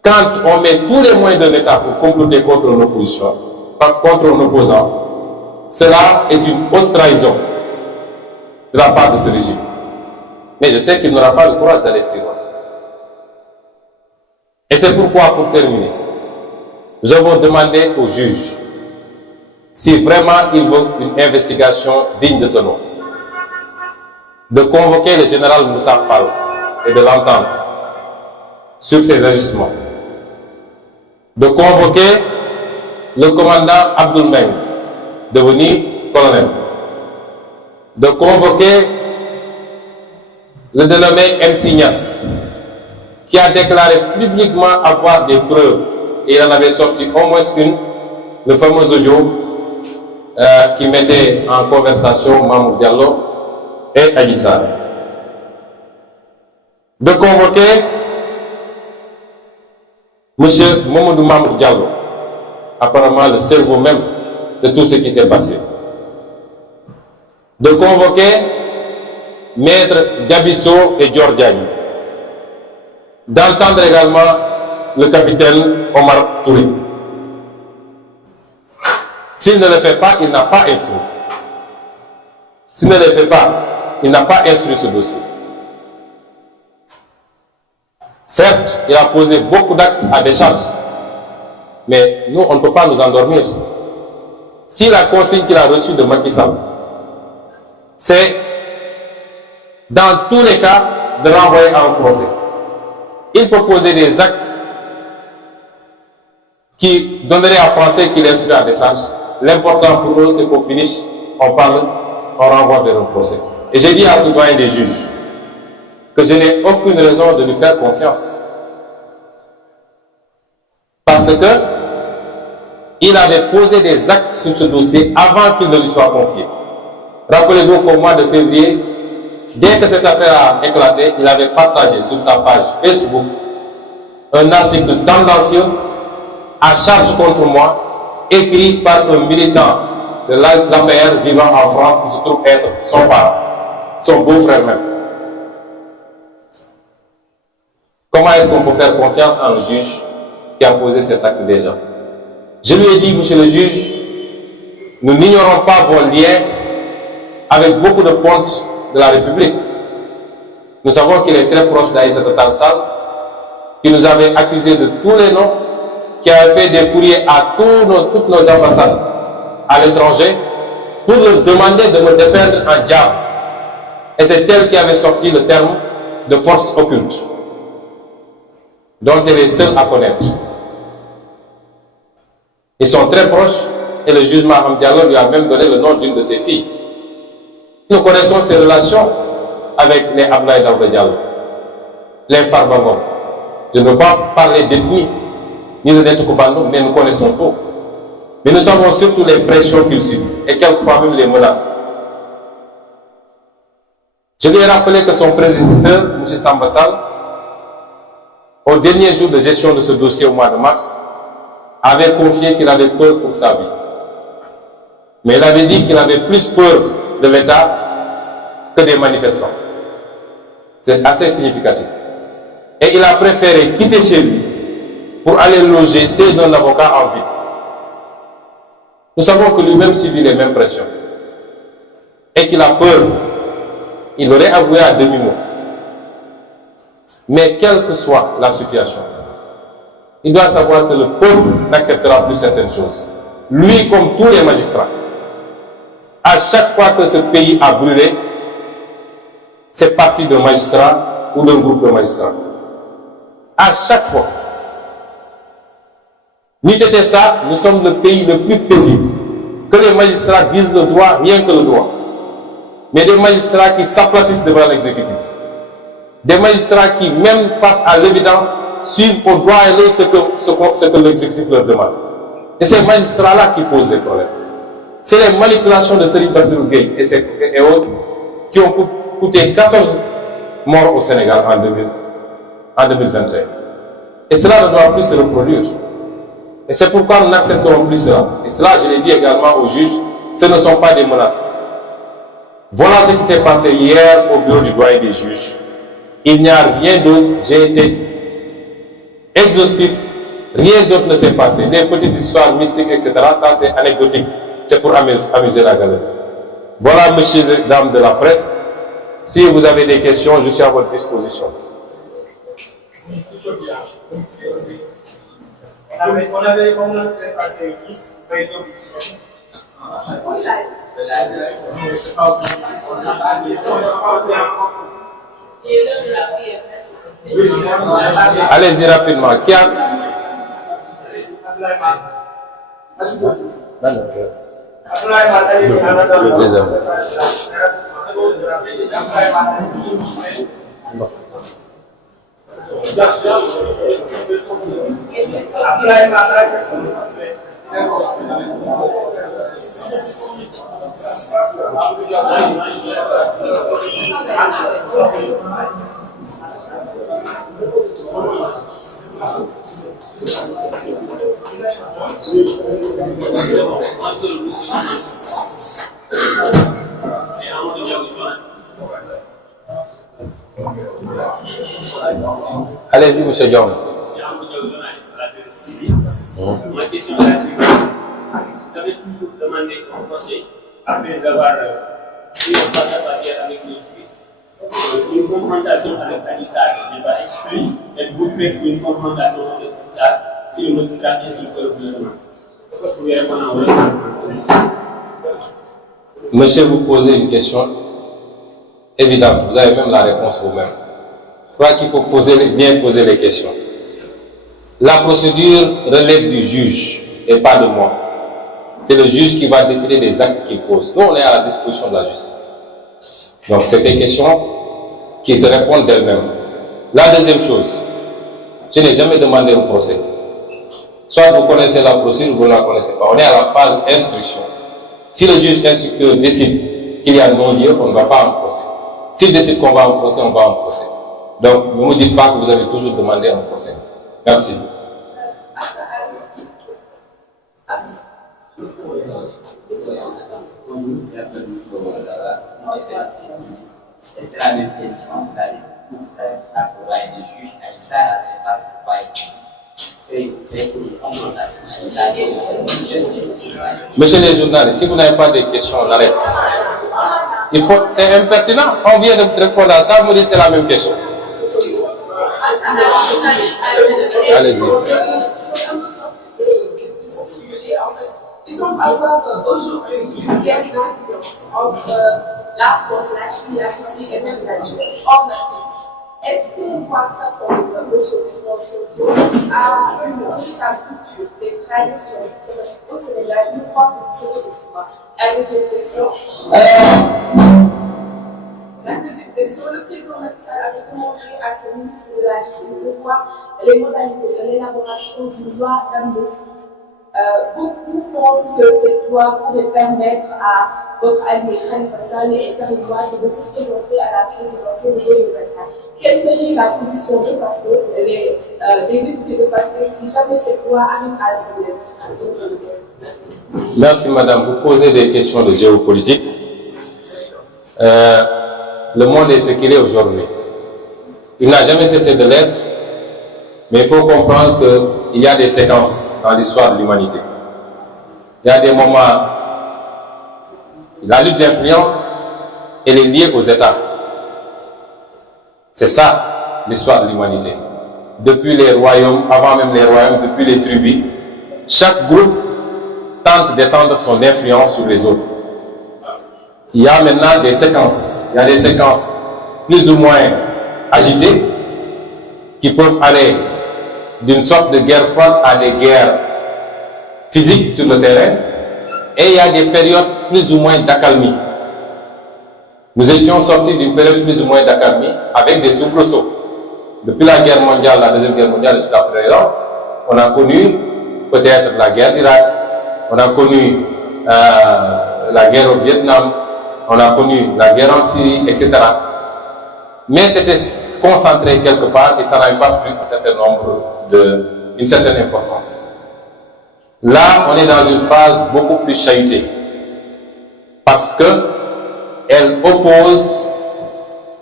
Quand on met tous les moyens de l'État pour comploter contre une opposition, contre un opposant, cela est une haute trahison de la part de ce régime. Mais je sais qu'il n'aura pas le courage d'aller si loin. Et c'est pourquoi, pour terminer, nous avons demandé au juge si vraiment il veut une investigation digne de ce nom, de convoquer le général Moussa Fall et de l'entendre sur ses agissements, de convoquer le commandant Abdou Mbeng, devenu colonel, de convoquer le dénommé MC Niass, qui a déclaré publiquement avoir des preuves, et il en avait sorti au moins une, le fameux audio qui mettait en conversation Mamour Diallo et Adji Sarr. De convoquer M. Mamadou Mamour Diallo, apparemment le cerveau même de tout ce qui s'est passé. De convoquer Maître Gabisso et Diordiagne. D'entendre également le capitaine Omar Touré. S'il ne le fait pas, il n'a pas instruit. S'il ne le fait pas, il n'a pas instruit ce dossier. Certes, il a posé beaucoup d'actes à décharge, mais nous, on ne peut pas nous endormir. Si la consigne qu'il a reçue de Macky Sall, c'est dans tous les cas de renvoyer à un procès. Il peut poser des actes qui donneraient à penser qu'il instruit à décharge. L'important pour eux, c'est qu'on finisse, on parle, on renvoie vers un procès. Et j'ai dit à ce doyen des juges que je n'ai aucune raison de lui faire confiance. Parce que il avait posé des actes sur ce dossier avant qu'il ne lui soit confié. Rappelez-vous qu'au mois de février, dès que cette affaire a éclaté, il avait partagé sur sa page Facebook un article tendancieux à charge contre moi, écrit par un militant de l'APR vivant en France qui se trouve être son parent, son beau-frère même. Comment est-ce qu'on peut faire confiance en un juge qui a posé cet acte déjà? Je lui ai dit, monsieur le juge, nous n'ignorons pas vos liens avec beaucoup de pontes de la République. Nous savons qu'il est très proche d'Aïssata Tall Sall, qui nous avait accusés de tous les noms, qui avait fait des courriers à toutes nos ambassades à l'étranger pour leur demander de me dépeindre en diable. Et c'est elle qui avait sorti le terme de force occulte, dont elle est seule à connaître. Ils sont très proches et le juge Maham Diallo lui a même donné le nom d'une de ses filles. Nous connaissons ses relations avec les Ablaye Daouda Diallo, les Farba Ngom. Je ne veux pas parler d'ethnie ni de Netukubando, mais nous connaissons tout. Mais nous savons surtout les pressions qu'il subit et quelquefois même les menaces. Je lui ai rappelé que son prédécesseur, M. Samba Sall, au dernier jour de gestion de ce dossier au mois de mars, avait confié qu'il avait peur pour sa vie. Mais il avait dit qu'il avait plus peur de l'État que des manifestants. C'est assez significatif. Et il a préféré quitter chez lui pour aller loger chez un avocat en ville. Nous savons que lui-même subit les mêmes pressions. Et qu'il a peur. Il aurait avoué à demi-mot. Mais quelle que soit la situation, il doit savoir que le peuple n'acceptera plus certaines choses. Lui comme tous les magistrats. À chaque fois que ce pays a brûlé, c'est parti d'un magistrat ou d'un groupe de magistrats. À chaque fois. N'eût été ça, nous sommes le pays le plus paisible. Que les magistrats disent le droit, rien que le droit. Mais des magistrats qui s'aplatissent devant l'exécutif. Des magistrats qui, même face à l'évidence, suivent au droit et l'œil ce que l'exécutif leur demande. Et ces magistrats-là qui posent des problèmes. C'est les manipulations de Serigne Bassirou Gueye et autres qui ont coûté 14 morts au Sénégal en 2021. Et cela ne doit plus se reproduire. Et c'est pourquoi nous n'accepterons plus cela. Et cela, je l'ai dit également aux juges, ce ne sont pas des menaces. Voilà ce qui s'est passé hier au bureau du doyen des juges. Il n'y a rien d'autre. J'ai été exhaustif. Rien d'autre ne s'est passé. Les petites histoires mystiques, etc., ça c'est anecdotique. C'est pour amuser la galerie. Voilà, messieurs et dames de la presse. Si vous avez des questions, je suis à votre disposition. On avait comme passé 10, 20 Allez-y rapidement. Qui a... Allez-y, monsieur Diom. Ma question est la suivante. vous avez toujours demandé un procès après avoir fait une bagarre avec les juifs. Une confrontation avec Anissa n'est pas exclue, et vous faites une confrontation avec Anissa si le magistrat est sur le gouvernement. Pourquoi vous pouvez répondre à Monsieur, vous posez une question évidente, vous avez même la réponse vous-même. Je crois qu'il faut bien poser les questions. La procédure relève du juge et pas de moi. C'est le juge qui va décider des actes qu'il pose. Nous, on est à la disposition de la justice. Donc, c'est des questions qui se répondent d'elles-mêmes. La deuxième chose, je n'ai jamais demandé un procès. Soit vous connaissez la procédure ou vous ne la connaissez pas. On est à la phase instruction. Si le juge instructeur décide qu'il y a non-lieu, on ne va pas en procès. S'il décide qu'on va en procès, on va en procès. Donc, ne me dites pas que vous avez toujours demandé un procès. Merci. C'est la même question à travailler des juges, à ça, pas Monsieur les journalistes, si vous n'avez pas de questions, on arrête. C'est impertinent. On vient de répondre à ça, vous me dites c'est la même question. Allez-y. Ils ont avoir aujourd'hui une guerre d'influence entre la France, la Chine, la Russie et même la Turquie en Afrique. Est-ce que vous voyez ça comme M. Sonko a une véritable culture, des traditions au Sénégal, une fois que vous serez au pouvoir? La deuxième question. La deuxième question, le président Macky Sall avait demandé à son ministre de la Justice de voir les modalités de l'élaboration d'une loi d'amnistie. Beaucoup pensent que cette loi pourrait permettre à votre allié Khalifa Sall et Karim Wade de se présenter à la présidentielle de 2024. Quelle serait la position de Pastef, des députés de Pastef, si jamais cette loi arrive à l'Assemblée nationale? Merci madame, vous posez des questions de géopolitique. Le monde est ce qu'il est aujourd'hui. Il n'a jamais cessé de l'être, mais il faut comprendre qu'il y a des séquences dans l'histoire de l'humanité. Il y a des moments, la lutte d'influence, elle est liée aux États. C'est ça l'histoire de l'humanité. Depuis les royaumes, avant même les royaumes, depuis les tribus, chaque groupe tente d'étendre son influence sur les autres. Il y a maintenant des séquences. Il y a des séquences plus ou moins agitées qui peuvent aller d'une sorte de guerre froide à des guerres physiques sur le terrain. Et il y a des périodes plus ou moins d'accalmie. Nous étions sortis d'une période plus ou moins d'accalmie avec des soubresauts. Depuis la guerre mondiale, la deuxième guerre mondiale jusqu'à présent, on a connu peut-être la guerre d'Irak, on a connu la guerre au Vietnam, on a connu la guerre en Syrie, etc. Mais c'était concentré quelque part et ça n'avait pas pris une certaine importance. Là, on est dans une phase beaucoup plus chahutée parce que elle oppose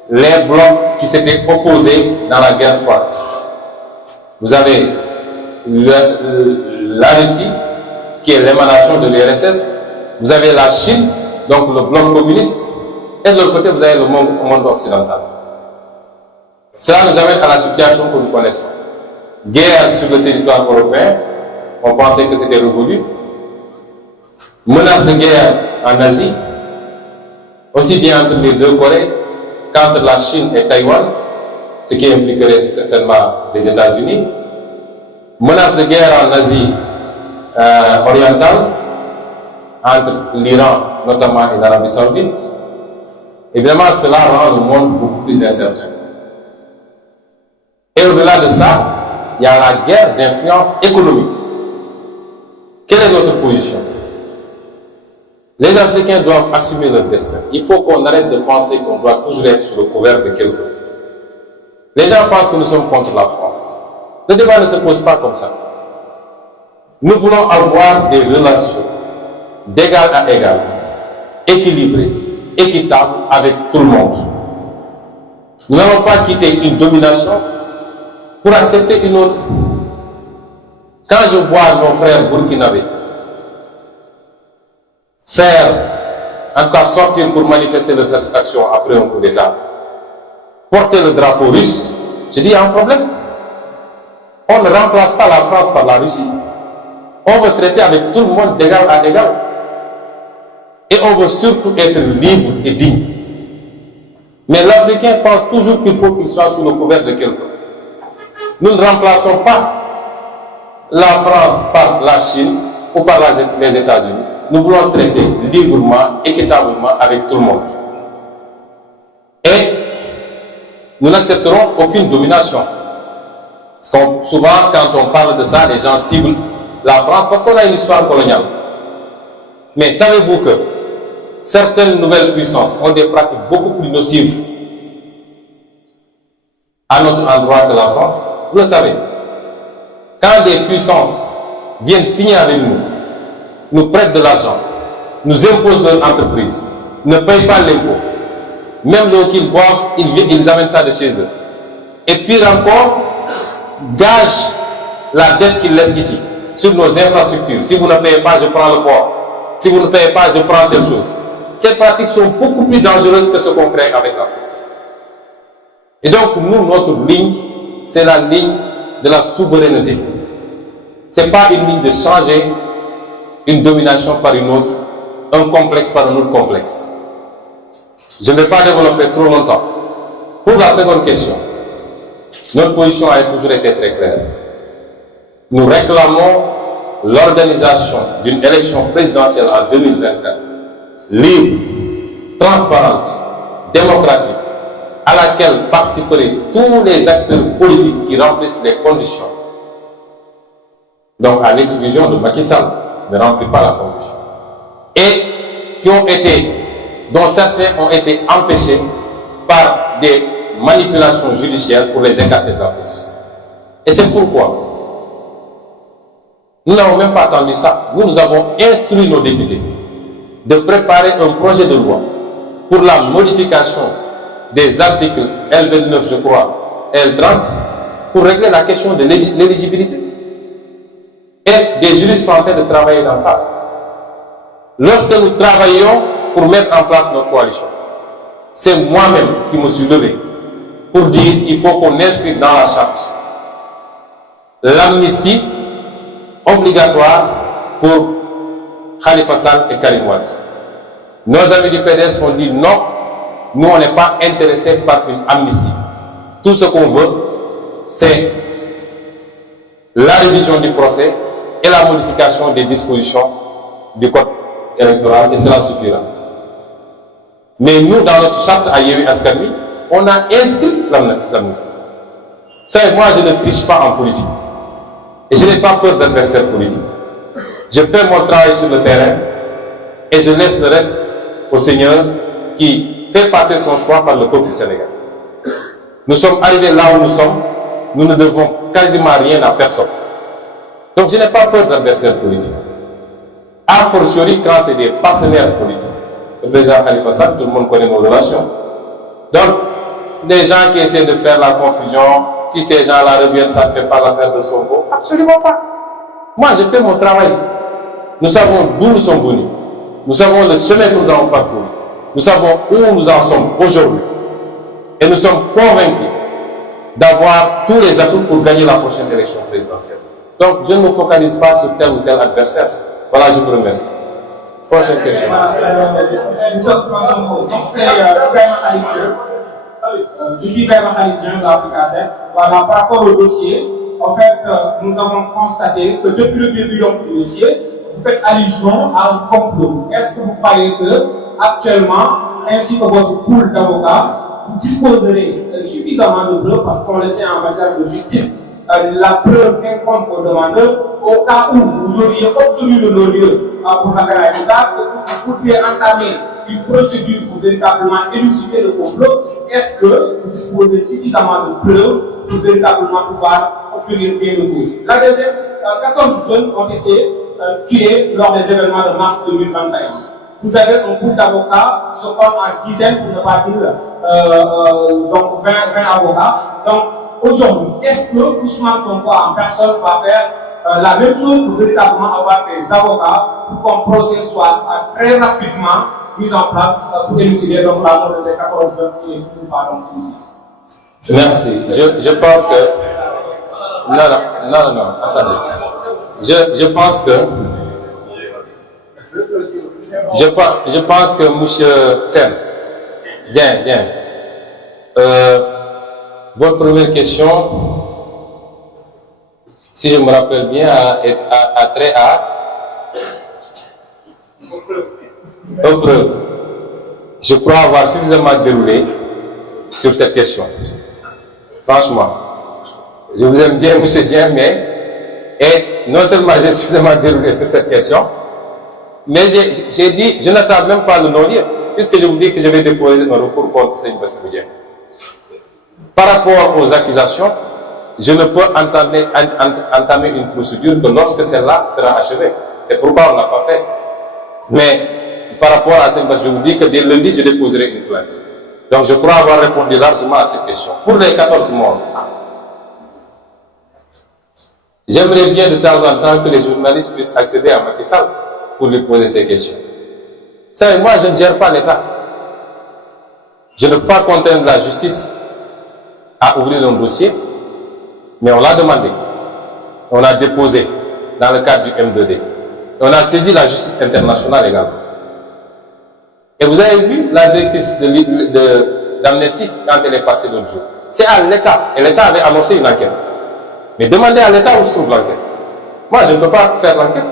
les blocs qui s'étaient opposés dans la guerre froide. Vous avez la Russie, qui est l'émanation de l'URSS, vous avez la Chine, donc le bloc communiste, et de l'autre côté, vous avez le monde occidental. Cela nous amène à la situation que nous connaissons. Guerre sur le territoire européen, on pensait que c'était révolu. Menace de guerre en Asie, aussi bien entre les deux Corées qu'entre la Chine et Taïwan, ce qui impliquerait certainement les États-Unis. Menace de guerre en Asie orientale, entre l'Iran notamment et l'Arabie Saoudite. Évidemment, cela rend le monde beaucoup plus incertain. Et au-delà de ça, il y a la guerre d'influence économique. Quelle est notre position? Les Africains doivent assumer leur destin. Il faut qu'on arrête de penser qu'on doit toujours être sous le couvert de quelqu'un. Les gens pensent que nous sommes contre la France. Le débat ne se pose pas comme ça. Nous voulons avoir des relations d'égal à égal, équilibrées, équitables avec tout le monde. Nous n'allons pas quitter une domination pour accepter une autre. Quand je vois nos frères burkinabés faire, en tout cas sortir pour manifester leur satisfaction après un coup d'État, porter le drapeau russe, je dis il y a un problème. On ne remplace pas la France par la Russie. On veut traiter avec tout le monde d'égal à égal. Et on veut surtout être libre et digne. Mais l'Africain pense toujours qu'il faut qu'il soit sous le couvert de quelqu'un. Nous ne remplaçons pas la France par la Chine ou par les États-Unis. Nous voulons traiter librement, équitablement avec tout le monde. Et nous n'accepterons aucune domination. Parce que souvent, quand on parle de ça, les gens ciblent la France parce qu'on a une histoire coloniale. Mais savez-vous que certaines nouvelles puissances ont des pratiques beaucoup plus nocives à notre endroit que la France? Vous le savez. Quand des puissances viennent signer avec nous, nous prêtent de l'argent, nous imposent leur entreprise, ne payent pas l'impôt, même l'eau qu'ils boivent, ils amènent ça de chez eux. Et pire encore, gagent la dette qu'ils laissent ici, sur nos infrastructures. Si vous ne payez pas, je prends le port. Si vous ne payez pas, je prends telle chose. Ces pratiques sont beaucoup plus dangereuses que ce qu'on crée avec la France. Et donc, nous, notre ligne, c'est la ligne de la souveraineté. Ce n'est pas une ligne de changer une domination par une autre, un complexe par un autre complexe. Je ne vais pas développer trop longtemps. Pour la seconde question, notre position a toujours été très claire. Nous réclamons l'organisation d'une élection présidentielle en 2024, libre, transparente, démocratique, à laquelle participeraient tous les acteurs politiques qui remplissent les conditions. Donc, à l'exclusion de Macky Sall, ne remplit pas la condition. Et dont certains ont été empêchés par des manipulations judiciaires pour les écarter de la place. Et c'est pourquoi nous n'avons même pas attendu ça. Nous avons instruit nos députés de préparer un projet de loi pour la modification des articles L29, je crois, L30, pour régler la question de l'éligibilité. Et des juristes sont en train de travailler dans ça. Lorsque nous travaillons pour mettre en place notre coalition, c'est moi-même qui me suis levé pour dire qu'il faut qu'on inscrive dans la charte l'amnistie obligatoire pour Khalifa Sall et Karim Wade. Nos amis du PDS ont dit non, nous on n'est pas intéressés par une amnistie. Tout ce qu'on veut, c'est la révision du procès et la modification des dispositions du code électoral, et cela suffira. Mais nous, dans notre charte à Yewwi Askan Wi, on a inscrit l'amnistie. Vous savez, moi je ne triche pas en politique. Et je n'ai pas peur d'adversaires politiques. Je fais mon travail sur le terrain et je laisse le reste au Seigneur qui fait passer son choix par le peuple sénégalais. Nous sommes arrivés là où nous sommes, nous ne devons quasiment rien à personne. Donc je n'ai pas peur d'adversaires politiques. A fortiori quand c'est des partenaires politiques. Le président Khalifa Sall, tout le monde connaît nos relations. Donc, les gens qui essaient de faire la confusion, si ces gens-là reviennent, ça ne fait pas l'affaire de Sonko. Absolument pas. Moi, je fais mon travail. Nous savons d'où nous sommes venus. Nous savons le chemin que nous avons parcouru. Nous savons où nous en sommes aujourd'hui. Et nous sommes convaincus d'avoir tous les atouts pour gagner la prochaine élection présidentielle. Donc, je ne me focalise pas sur tel ou tel adversaire. Voilà, je vous remercie. Prochaine question. Je suis Ibrahima Khalidien de l'Africa 7. Voilà, par rapport au dossier, en fait, nous avons constaté que depuis le début du dossier, vous faites allusion à un complot. Est-ce que vous croyez que, actuellement, ainsi que votre pool d'avocats, vous disposerez suffisamment de preuves, parce qu'on le sait en matière de justice, la preuve incombe au demandeur, au cas où vous auriez obtenu le non-lieu pour la canalisation, que vous pourriez entamer une procédure pour véritablement élucider le complot. Est-ce que vous disposez suffisamment de preuves pour véritablement pouvoir obtenir bien de cause? La deuxième, 14 jeunes ont été tués lors des événements de mars 2021. Vous avez un groupe d'avocats, se compte en dizaines, pour ne pas dire donc 20 avocats. Donc aujourd'hui, est-ce que Ousmane Sonko en personne va faire la même chose pour véritablement avoir des avocats pour qu'un procès soit très rapidement mis en place pour élucider donc la mort de ces 14 jeunes qui ne font pas donc ici. Merci. Je pense que... Non, attendez. Je pense que... Je pense que monsieur Sen, bien. Votre première question, si je me rappelle bien, a trait aux preuves. Je crois avoir suffisamment déroulé sur cette question. Franchement, je vous aime bien, monsieur Dien, et non seulement j'ai suffisamment déroulé sur cette question, mais j'ai dit, je n'attends même pas le non-lieu, puisque je vous dis que je vais déposer un recours contre Seigneur Bassirou. Par rapport aux accusations, je ne peux entamer une procédure que lorsque celle-là sera achevée. C'est pourquoi on n'a pas fait. Mais par rapport à Seigneur Bassirou, je vous dis que dès lundi, je déposerai une plainte. Donc je crois avoir répondu largement à cette question. Pour les 14 morts, j'aimerais bien de temps en temps que les journalistes puissent accéder à Macky Sall pour lui poser ces questions. Vous savez, moi je ne gère pas l'État. Je ne peux pas contraindre la justice à ouvrir un dossier, mais on l'a demandé. On a déposé dans le cadre du M2D. Et on a saisi la justice internationale également. Et vous avez vu la directrice d'Amnesty quand elle est passée l'autre jour. C'est à l'État. Et l'État avait annoncé une enquête. Mais demandez à l'État où se trouve l'enquête. Moi, je ne peux pas faire l'enquête.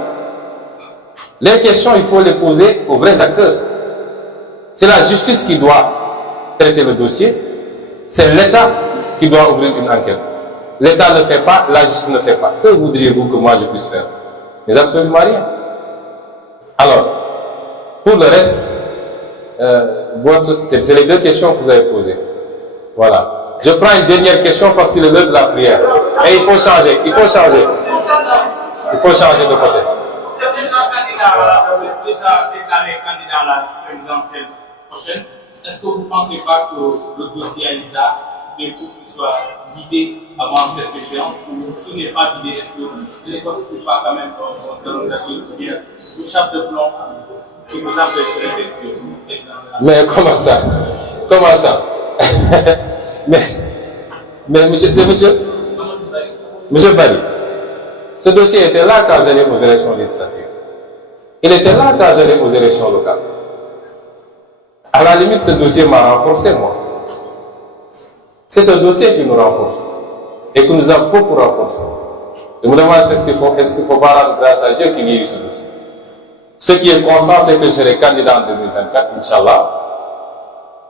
Les questions, il faut les poser aux vrais acteurs. C'est la justice qui doit traiter le dossier. C'est l'État qui doit ouvrir une enquête. L'État ne fait pas, la justice ne fait pas. Que voudriez-vous que moi je puisse faire? Mais absolument rien. Alors, pour le reste, c'est les deux questions que vous avez posées. Voilà. Je prends une dernière question parce qu'il est l'heure de la prière. Et il faut changer. Il faut changer de côté. Vous êtes déjà déclaré candidat à la présidentielle prochaine. Est-ce que vous ne pensez pas que le dossier Aïssa, il faut qu'il soit vidé avant cette échéance? Ou s'il n'est pas vidé, est-ce qu'il ne constitue pas quand même une chape de plomb qui vous empêcherait d'être président? Mais comment ça? mais monsieur Bari, ce dossier était là quand j'allais aux élections législatives. Il était là quand j'allais aux élections locales. À la limite, ce dossier m'a renforcé, moi. C'est un dossier qui nous renforce et qui nous a beaucoup renforcé. Je me demande est-ce qu'il ne faut pas rendre grâce à Dieu qu'il y ait eu ce dossier. Ce qui est constant, c'est que je serai candidat en 2024, Inch'Allah,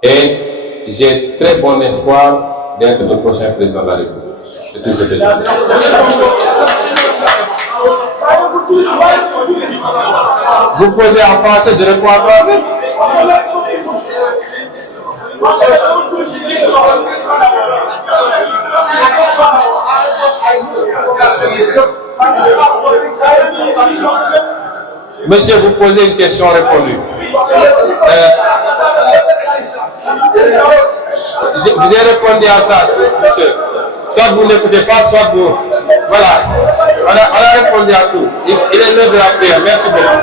et j'ai très bon espoir d'être le prochain président de la République. C'est tout ce que je dis. Vous posez en français, je réponds en français. Monsieur, vous posez une question répondue. Vous avez répondu à ça, monsieur. Soit vous n'écoutez pas, soit vous... Voilà. On a répondu à tout. Il est l'heure de la prière. Merci beaucoup.